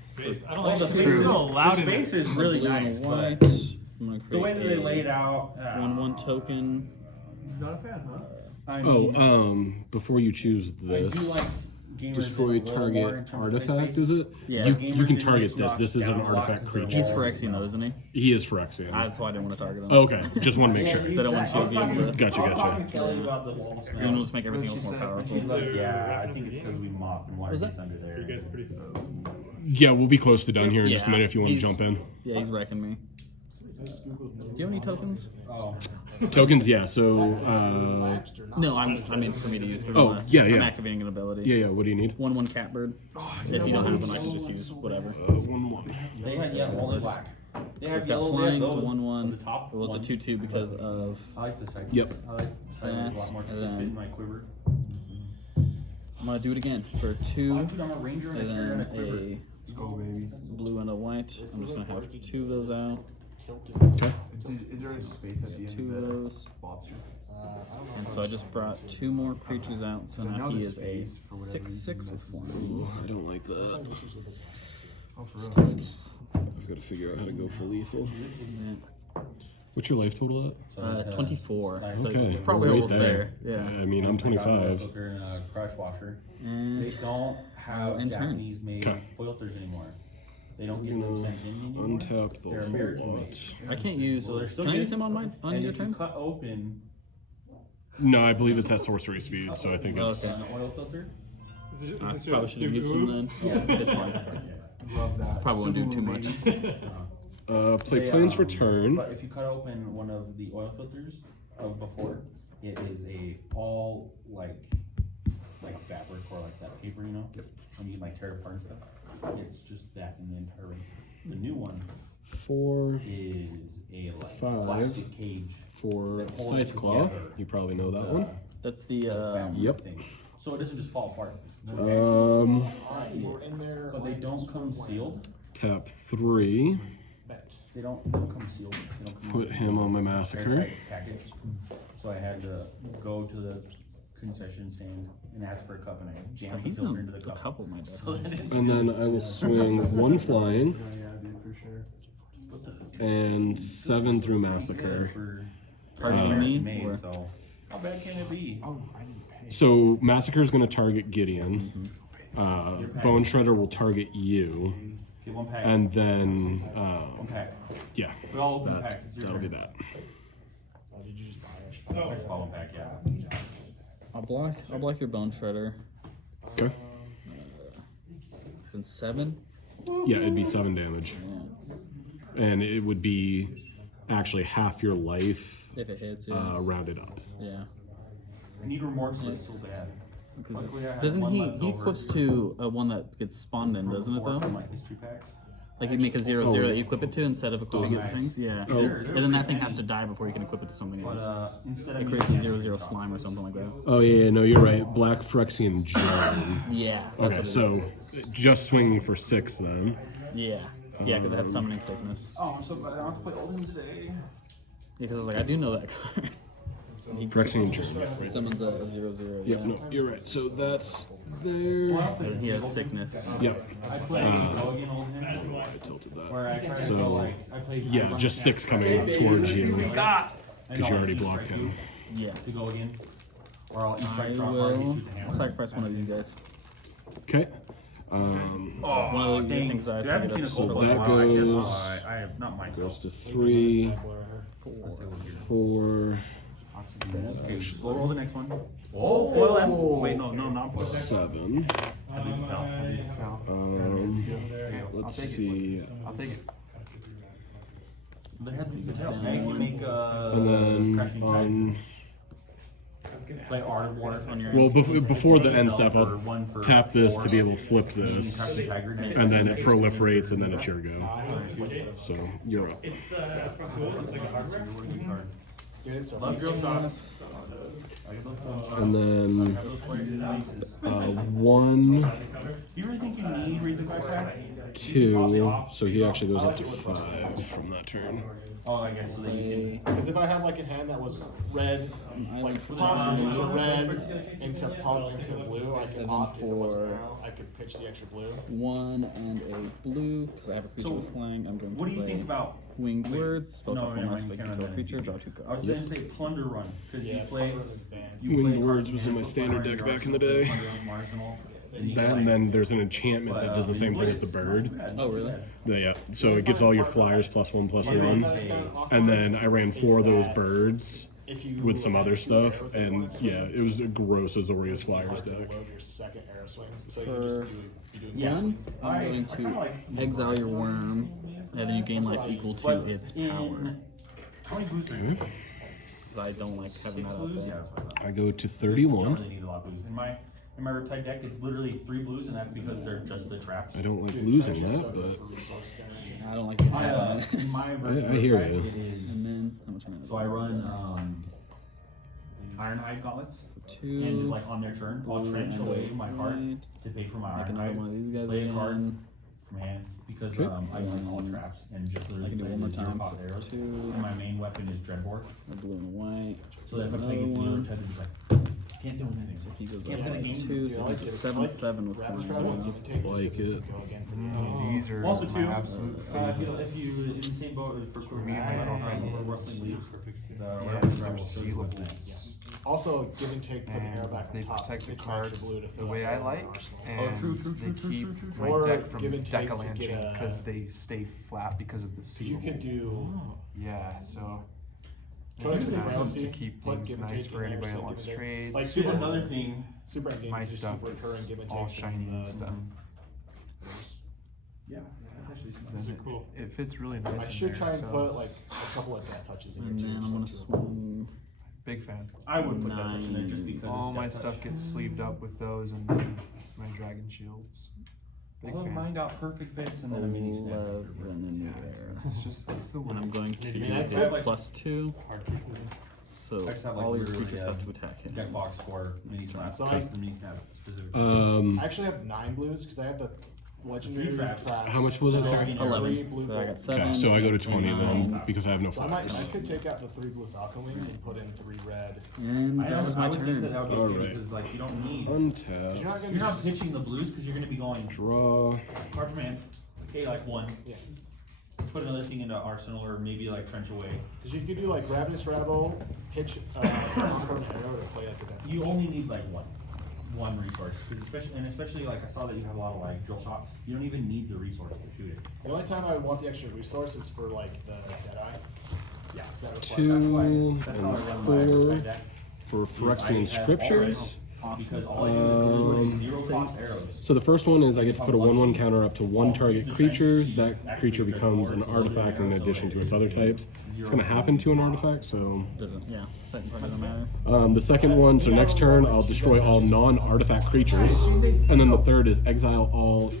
space. I don't Well, like the it's space, so loud the in space it. is really blue nice, and a but white. I'm gonna the way create that they a lay it out. 1/1 token. Not a fan, huh? I Oh, mean, before you choose I this, do like gamers destroy that are a little more in target terms of play artifact, space. is it? Yeah. You Gamers can that target gets this. This knocked is an down a lot artifact 'cause they're creature. He's walls, Phyrexian though, isn't he? He is Phyrexian. That's why I didn't want to target him. Okay, just want to make sure. Because I don't want you to be able to. Gotcha, I was talking gotcha. to Kelly about the walls. You're gonna just make everything else more And powerful. she's like, yeah, I think it's because we mopped and water Was gets that- under there. You guys pretty Yeah, we'll be close to done here in just a Yeah, minute if you want to he's- jump in. Yeah, he's wrecking me. Do you have any tokens? Oh, Tokens, yeah. So, Lapsed or not. No, I mean for me to use. 'Cause Oh, I'm, yeah, I'm yeah. activating an ability. yeah. What do you need? 1/1 catbird. If you don't have them, I can just use whatever. 1/1. they had only black. They have It's got yellow. flying. They It's have a those 1/1. the top It was a ones. 2/2 because of. I like the side. Yep. I like side a lot more because they fit in my quiver. I'm gonna do it again for 2, Dude, I'm a ranger and and a carrier and a then quiver. a Let's go, baby. blue and a white. I'm just gonna have 2 of those out. Okay. Is there a space at the end 2 of of the those. box here? I don't know. And so I just brought 2 more creatures out. So I now know he the is a space, for whatever 6/6 reason, with messes flying. Ooh, I don't like that. Oh, for real? I've got to figure out how to go for lethal. Yeah. What's your life total at? So 24. So Okay, you're probably right almost there. Yeah, Yeah. I mean, I'm I got an oil 25. filter and a crush washer. And They don't have and turn. Japanese made Okay. filters anymore. They don't I'm get them gonna sent in anymore. untap the They're whole American lot. made. I can't use. So they're still Can I use good. him on my on And your if you turn? cut open No, I believe it's at sorcery speed, so I think it's. Okay. an oil filter, I probably should have used him then. Yeah. It's fine. Love that. Probably won't do too much. Play they, plans for turn. But if you cut open one of the oil filters of before, it is a all like fabric or like that paper, you know? Yep. And you can like tear it apart and stuff. It's just that in the entire ring. The new one 4 is a like 5 plastic cage. for that holds Scythe Claw. together You probably know that the- one. That's the the fabric Yep. thing. So it doesn't just fall apart. We're in there. But they like, don't come sealed. Tap 3. bet. They don't come sealed. They don't come Put him on my massacre. airtight package. So I had to go to the concession stand and ask for a cup, and I jammed the he's filter on into the a cup. couple of my decks. So then it's And then I will swing 1 flying Yeah, dude, for sure. and 7 through massacre. for Targeting American me, made, or- so how bad can it be? Oh, I need to pay. So massacre is going to target Gideon. Mm-hmm. Bone Shredder will target you, Okay, one pack. and then one pack. yeah, We all open that packs. It's your that'll be turn. that. Oh, did you just buy it? Oh, it's all one pack, yeah. I'll block your bone shredder. Okay. Since 7. Yeah, it'd be 7 damage, Yeah. and it would be actually half your life If it hits, yeah. rounded up. Yeah. I need remorseless so bad. Luckily, I have Doesn't one he? left He over equips to one that gets spawned in, from doesn't it before though? from my history packs. Like you make a 0/0 Oh. that you equip it to instead of equipping it to nice. things. Yeah. Oh. And then that thing has to die before you can equip it to something But else. instead It of creates a using 0/0 slime or something like that. Oh yeah, no, you're right. Black Phyrexian Germ. Yeah. that's Okay, what it so just swinging for 6 then. is. Yeah. Yeah, because it has summoning sickness. Oh, I'm so glad I don't have to play Odin today. Yeah, because I was like, I do know that card. He Phyrexian Germ. Right. summons a 0/0. Yep, no, you're right. So that's there. And he has sickness. Yep, I played Logan Old Hand, I tilted that. where I tried to So, go like I played. Yeah, just 6 coming towards you Because because you already blocked him. Yeah. To go again. Or I'll I strike drop hard, will shoot the hammer. sacrifice one of these guys. Okay. One of the Dang, things dude, dies. I haven't seen a So cold blood in a that while. Actually, that's goes- why I have not myself. Goes to 3, Let's take a look here. 4, Okay, slow roll the next one. Oh, foil them. Wait, no, not foil. 7. At least tell. Let's see. I'll take it. They had these tails. Now you can make And then crashing tide. on. Play Art of War on your Well, end. before the end step, For I'll one for tap this 4. to be able to flip Crashing this, Tiger next. and then it proliferates, and then it's your go. So you're up. It's from school, it's like a hardware. What a good card. Dude, it's so Love drill shots. I get those drill shots. And then Have those players' aces. 1, You really think you need read the backpack? 2. So he actually goes up to 5 from that turn. Oh, I guess so that you Because if I had like a hand that was red, like pump into red, into pump, into blue, I could opt if it wasn't now, I could pitch the extra blue. 1 and a blue, because I have a creature So, with flying. I'm going to What do you play think about? Winged Words, spell No, cost no, 1 less you if I can't control a run creature, that. draw 2 I was cards. gonna say plunder run because you play. You Winged play Words was in my standard deck back in the day. Then there's an enchantment that does the same thing as the bird. Oh, really? Yeah, so it gets all your flyers +1/+1. And then I ran 4 of those birds If you with some other stuff, and yeah, it was a gross Azorius Flyers deck. load your second arrow swing. So you For just be doing Yeah. One, I'm going to exile your worm, and then you gain life equal to its power. How many blues are you? Because I don't like having 6 that up blues? there. Yeah. That's what I thought. I go to I don't 31. really need a lot of blues. In my Riptide deck, it's literally 3 blues, and that's because they're just the traps. I don't like losing that, but I don't like the In my version I hear of you. Riptide, it is. And then, how much mana? So I run Ironhide Gauntlets, and 2. like on their turn, I'll trench away my card to pay for my Make another one of Ironhide. these guys Play a card again. from hand because Okay. I run all traps and just I literally can do play one more the 0 time. cost So arrows. 2, And my main weapon is Dreadbore. a blue and a white. So that if I play against the Another other one. type, it's like can't do anything. So he goes Yeah, up play the by game. 2, so he's a 7/7 with like it. These are Also, my too, absolute if favorites. you in the same boat as for Me and my girlfriend. over rustling leaves, Yeah, the they're sealables. Also, give and take, put an And arrow back they on top. protect the get some extra cards blue to the fill way up I the like, arsenal. and they keep my Or deck from give and take to decalanching get a- because they stay flat because of the So you could sealable. do Yeah, so Codex it's of nice Frailty, to keep put things give and nice take for in there, anybody so that give wants and take. trades. Like Super, another thing. Super Endgame, My you just stuff keep recurring is give and all takes shiny and stuff. Yeah, that's actually Then super cool. It fits really nice. I in should there, try and so put like a couple of death touches in And here too. then I'm so gonna two. swing. big fan. I would put that touch in there just because All it's my that touch. stuff gets sleeved up with those and my dragon shields. Big All of fan. mine got perfect fits and then a mini snap. 11 in Yeah, there. it's just it's the And one. I'm going to Maybe get that's like- +2, Hard pieces. so I just have, like, all your literally, creatures have to attack him. Deck box for mini snap. So Just the mini snap specifically. I actually have 9 blues because I have the legendary Three traps. traps. How much was it, sorry? 11. Blue So I got bolts. 7. Okay, so I go to 20 then, 9, because I have no So I flags. could take out the 3 blue falcon wings and put in 3 red. And I that was my would think that turn. that would be okay Alright. because like you don't need. Untap, You're not gonna You're not pitching the blues because you're gonna be going draw. card from hand, pay like 1, Yeah. put another thing into arsenal or maybe like trench away. Because you could do like Ravenous Rabble, pitch Conquer an arrow to play like a death. You only need like one resource, 'cause especially like I saw that you have a lot of like drill shots. You don't even need the resource to shoot it. The only time I want the extra resource is for like the Deadeye. Yeah, So that requires- 2 That's how I run and my 4 deck. for I Phyrexian have Scriptures. Because all I do is zero cost arrows. So the first one is I get to put a 1/1 counter up to one target creature. That creature becomes an artifact in addition to its other types. It's going to happen to an artifact, so. Doesn't, yeah, second part doesn't matter. The second one, so next turn, I'll destroy all non-artifact creatures. And then the third is exile all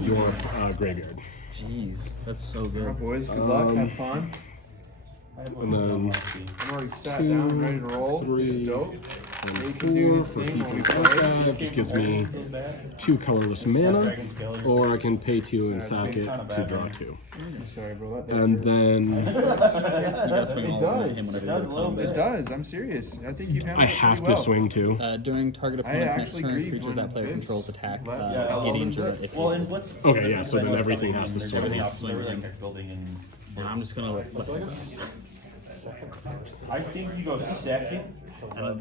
your graveyard. Jeez, that's so Alright, good. boys, good luck, have fun. And then I'm already sat down, ready to roll. This is 3, dope. and He can do 4 his for thing while we people play. that just gives me 2 colorless mana, or I can pay 2 and sack it to draw 2. I'm sorry, bro. And then You gotta swing It all of them at him does. whenever It you does go a little combat. It does. I'm serious. I think you've handled I it have pretty to well. swing 2. During target I opponent's next actually turn, grieve creatures when that player this- controls attack, Yeah, get injured if Well, you. and what's Okay, yeah, so then everything has to swing. Everything's They're swinging. like building and. And I'm just gonna let him. I think you go second.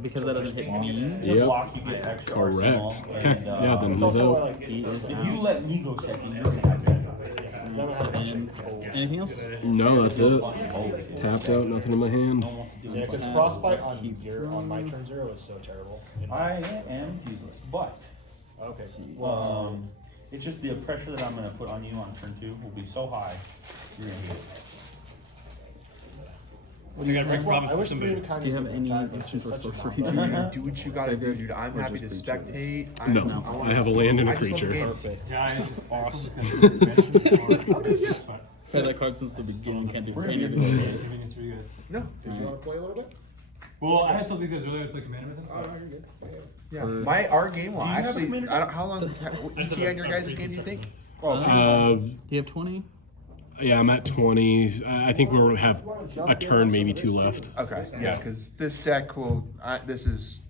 Because that doesn't hit me. To Yep. block, you get extra Correct. arsenal, Okay, and, yeah, then It's he's also out. like He is If you out. let me go second, you're gonna have to. And anything else? No, that's it. Tapped out, nothing in my hand. Yeah, because Frostbite on my turn 0 is so terrible. I am useless, but Okay. it's just the pressure that I'm gonna put on you on turn 2 will be so high. You're gonna get it. You got Rex Robbins I wish system, we baby. would kind Do you of have any options for sorcery? Do what you gotta do, dude. I'm happy to spectate. I'm- No, wanna- I have a land and a I just love the creature. game. Perfect. Yeah, it's just awesome. Play that card since the beginning. Can't do any of Convenience for you guys. No. Did you want to play a little bit? Well, I had told these guys earlier to play Commander with them. you're good. Yeah. For- Our game will Do you have a actually. commander? I don't, how long? ETA on your guys' game? Do you think? Do you have 20? Yeah, I'm at 20. I think we'll have a turn, maybe 2 left. Okay. Yeah, because this deck will. This is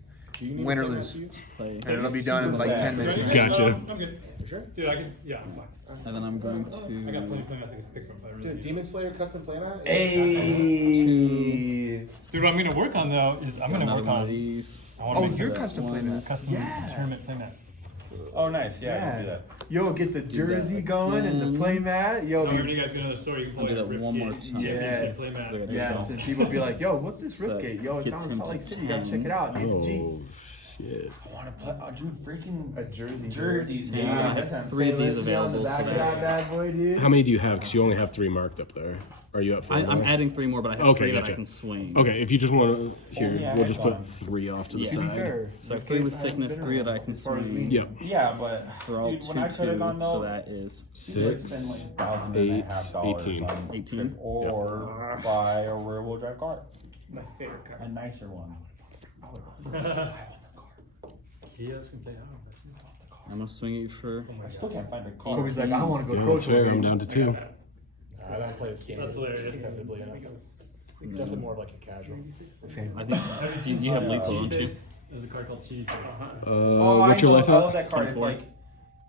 win or lose, Play. and it'll be done in like 10 minutes. Gotcha. I'm good. Sure. Dude, I can, yeah, I'm fine. And then I'm going I got plenty to. of playmats I can pick from. If I really Dude, need. Demon Slayer custom playmat? Hey. Dude, what I'm gonna work on though is I'm gonna Another work one of on. these. I wanna Oh, make you're some custom playmat. custom tournament playmats. Oh, nice. Yeah, I can do that. Yo, get the jersey that going and the again. playmat. Yo, Oh, when you guys get another story, you can I'll play do like that one Riftgate more time. Championship Yes. playmat. yes, and people be like, "Yo, what's this So Riftgate? Yo, it's gets down in him Salt Lake to City. You gotta 10. check it out. It's G." Oh, shit. I wanna play, dude, freaking A jersey. jerseys, Yeah, man. I have 3 of these available, so that's. bad boy, dude. How many do you have? Because you only have 3 marked up there. Are you at 4? I'm adding 3 more, but I have Okay, 3 that gotcha. I can swing. Okay, if you just want to, here, yeah, we'll just I put got 3 off to the Yeah. To be side. fair, So I have 3 with sickness, 3 that I can swing. Yeah. Yeah, but They're all dude, 2 when I could have 2, gone so though, that is you could spend 6. like $1,500 18. on 18. or buy a rear-wheel drive car, My favorite card. a nicer one. He has can play. I don't know. This is off the card. I'm gonna swing you for. I still can't find a car. Kobe's like, I want to go Yeah, pro that's fair. tour. I'm down to 2. I don't play this game. That's hilarious. competitively enough. Definitely more of like a casual. I think you have lethal, don't you? There's a card called Cheaty Face. Oh, What's your I life love at? that card. It's 24. like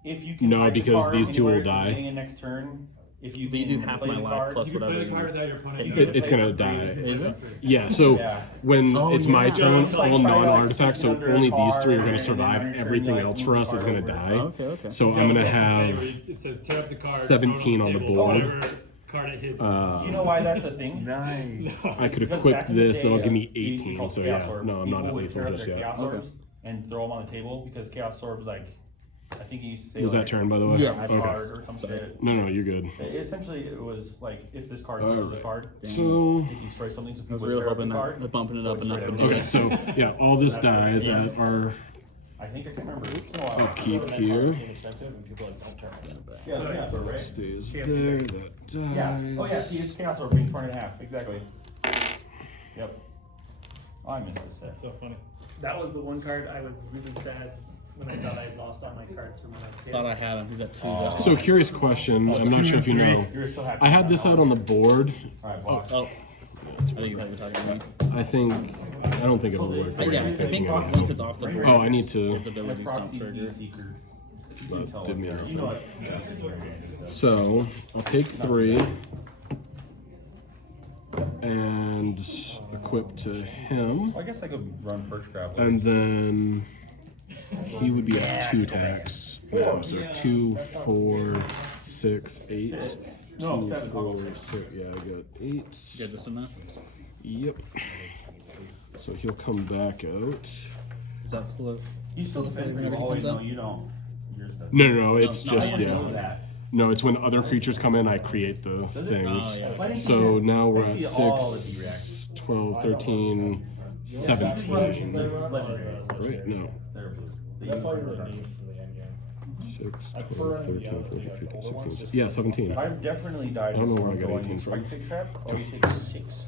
if you can No, hide the because card these two will anywhere at the die. beginning of next turn, if you But you can do half play my the life card, plus You can whatever play the card you. without your opponent. It- You can it's play gonna for free. die. Is it? Yeah, so Yeah. when Oh, it's my yeah. turn, It's like all try to, like, non-artifacts, so sneak under only the these three are card, gonna and then survive. on your turn, Everything you, like, else move for the us is card gonna over. die. Okay, okay. So Yeah, I'm it's gonna like a buffet where have it says tear up the card, 17 throw it on the table, board. whatever card it hits. You know why that's a thing? Nice. I could Because equip back in the this, day, that'll give me we 18, called so Chaos yeah, Orb. no, I'm not People at would lethal tear up just their yet. Chaos Okay. Orbs and throw them on the table because Chaos Orbs, like, I think he used to say, Was like, that turn, by the way? Yeah. ice Okay. card or some shit. No, you're good. Essentially, it was like if this card touches the Alright. card, So, you destroy something, so I was people would really tear up the hoping card. that bumping it so up it enough destroyed would do everything. okay, so yeah, all this dies at our I think I can remember. It's been a while. upkeep here. Inexpensive and people like don't turn it. Yeah, the Chaos Orb, right? Stays there, that Yeah. dies. Oh yeah, see, it's Chaos Orb being torn in half. Exactly. Yep. Oh, I missed this That's set. so funny. That was the one card I was really sad when I thought I'd lost all my cards from when I was a kid. Thought I had him. He's at 2 though. So curious question, I'm not sure if you know. You're so happy. I had this out on the board. Alright, box. Oh, I think you were talking about me. I don't think it'll work. Yeah, I think once it's off the board, Oh, I need to. its abilities don't Proxy trigger. Seeker. That did me You know nothing. what? So I'll take 3 and equip to him, Well, I guess I could run Perch Grab. and then he would be at 2 attacks now. So 2, 4, 6, 8. No, 2, 7 4, total. 6. Yeah, I got 8. Yeah, just enough. Yep. So he'll come back out. Is that close? You still defend, but you always know you don't. Yours doesn't. No, it's No, just I know yeah. that. No, it's when other creatures come in, I create the things. Oh, yeah. Why didn't So you- now we're I at see all the 6, D-reacts. 12, 13, 17. Legendaries. Wait, no. They're blue. That's all you really need from the end game. 6, I 12, prefer 13, yellow, 14, the 15, older ones, 16. just Yeah, 17. I've definitely died I don't to know where I someone got going 18 from. Spike Pig Trap, or you take 6.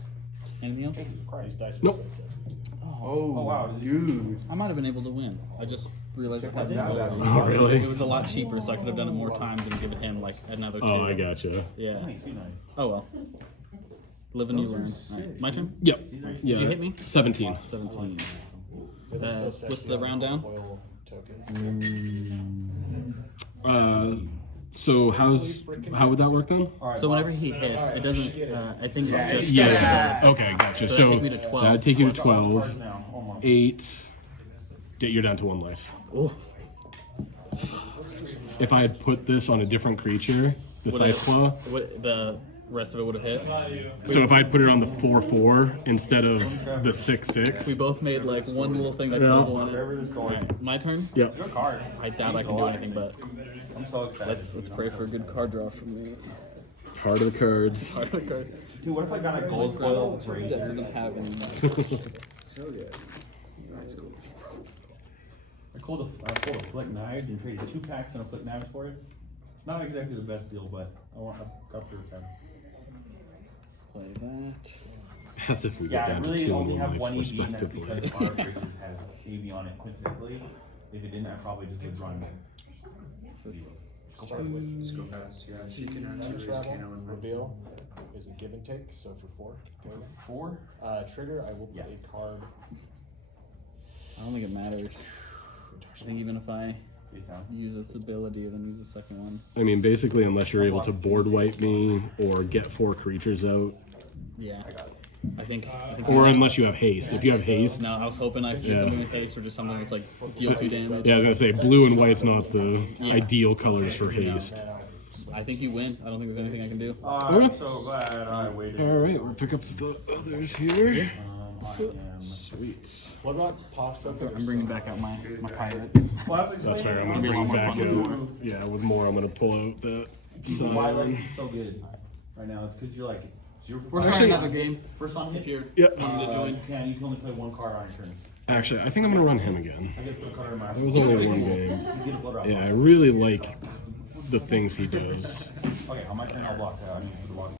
Anything else? These dice are Nope. so sexy. Oh, wow, dude. I might have been able to win. I just realized I hadn't. Oh, really? It was a lot cheaper, so I could have done it more times and given him like another 2. Oh, I gotcha. Yeah. Nice, you nice. Oh well. Live and you learn. Right. My turn. Yep. Did you Yeah. hit me? 17. 17. They look so What's sexy the on round down? foil tokens. So how would that work then? So whenever he hits, it doesn't. I think it just. Yeah. Okay, gotcha. So So that'd take me to 12. that'd take you to Cards 12, now, almost. 8. You're down to 1 life. Oh. If I had put this on a different creature, the Would it- Cycla. What the rest of it would have hit? So if I had put it on the 4/4 instead of the 6/6. We both made like one little thing that Yeah. Cole wanted. Wherever this is going. Alright, my turn. Yep. Your card. I doubt I can do anything, but I'm so excited. let's pray for a good card draw from me. Part of the cards. Dude, what if I got a gold foil brace? That doesn't have any. I pulled a Flick Knives and traded 2 packs and a Flick Knives for it. It's not exactly the best deal, but I want a couple of time. Play that. As if we Yeah, get I down to really 2 only and have 1 one life, EV, and that's respectively. because our creatures has EV on it coincidentally. If it didn't, I probably just would run. Start with Just go fast. Yeah, she can Time actually travel, and reveal is a give and take, so for 4. go again. 4? Trigger, I will put Yeah. a card. I don't think it matters. I think even if I Face down. use its ability, then use the second one. I mean, basically, unless you're able to board wipe me or get 4 creatures out, Yeah. I think. or unless you have haste. If you have haste, No, I was hoping I could get Yeah. something with haste or just something that's like deal 2 damage. yeah, I was gonna say blue and white's not the Yeah. ideal colors for haste. I think you win. I don't think there's anything I can do. I'm so glad I waited. All right, we'll pick up the others here. I am. Sweet. What about toss up? I'm bringing back out my pirate. That's fair. I'm gonna be a bring lot more back fun in. Yeah, with more, I'm gonna pull out the Why side. Lex is so good right now? It's because you're like. We're Actually- starting another game. First on If you're Yeah. wanting to join. you can only play 1 card on your turn. Actually, I think I'm gonna run him again. I get to put a card in my. It was only 1 game. You get a blood drop. Yeah, I really like the things he does. Okay, on my turn I'll block. I need to block.